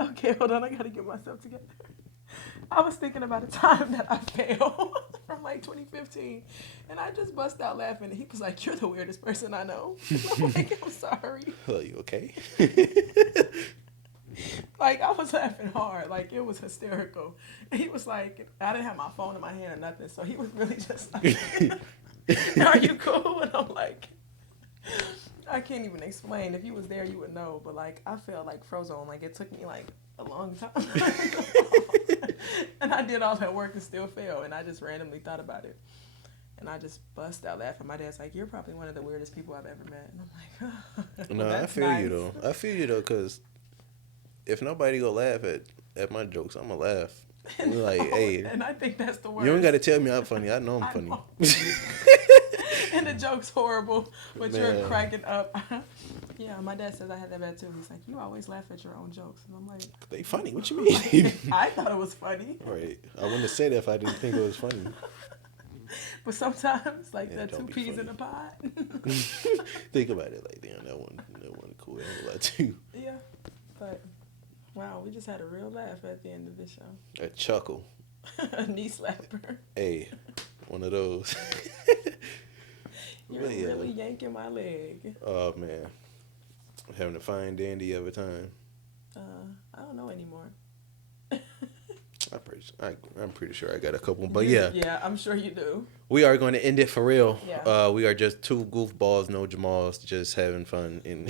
Okay, hold on. I gotta get myself together. I was thinking about a time that I failed from like 2015, and I just bust out laughing. And he was like, "You're the weirdest person I know." I'm like, "I'm sorry." Are you okay? Like I was laughing hard, like it was hysterical. And he was like, I didn't have my phone in my hand or nothing, so he was really just like, "Are you cool?" And I'm like, I can't even explain. If you was there, you would know. But like, I felt like Frozone. Like it took me like a long time, and I did all that work and still failed. And I just randomly thought about it, and I just bust out laughing. My dad's like, "You're probably one of the weirdest people I've ever met." And I'm like, No, well, I that's feel nice. you though. I feel you though, cause if nobody go laugh at my jokes, I'ma laugh. I'm like, hey, And I think that's the worst. you don't gotta tell me I'm funny. I know I'm I funny. know. And the joke's horrible, but you're Man. cracking up. Yeah, my dad says I had that bad too. He's like, you always laugh at your own jokes. And I'm like, They funny. What you mean? I thought it was funny. Right. I wouldn't have said it if I didn't think it was funny. But sometimes, like Yeah, the don't two be peas funny. in a pod. Think about it like, damn, that one cool. I ain't gonna lie to you. Yeah, but wow, we just had a real laugh at the end of this show. A chuckle. A knee slapper. Hey, one of those. You're But yeah. really yanking my leg. Oh man, I'm having a fine dandy of a time. I don't know anymore. I'm pretty sure I got a couple, but yeah, Yeah, I'm sure you do. we are going to end it for real. Yeah. We are just two goofballs, no Jamals, just having fun and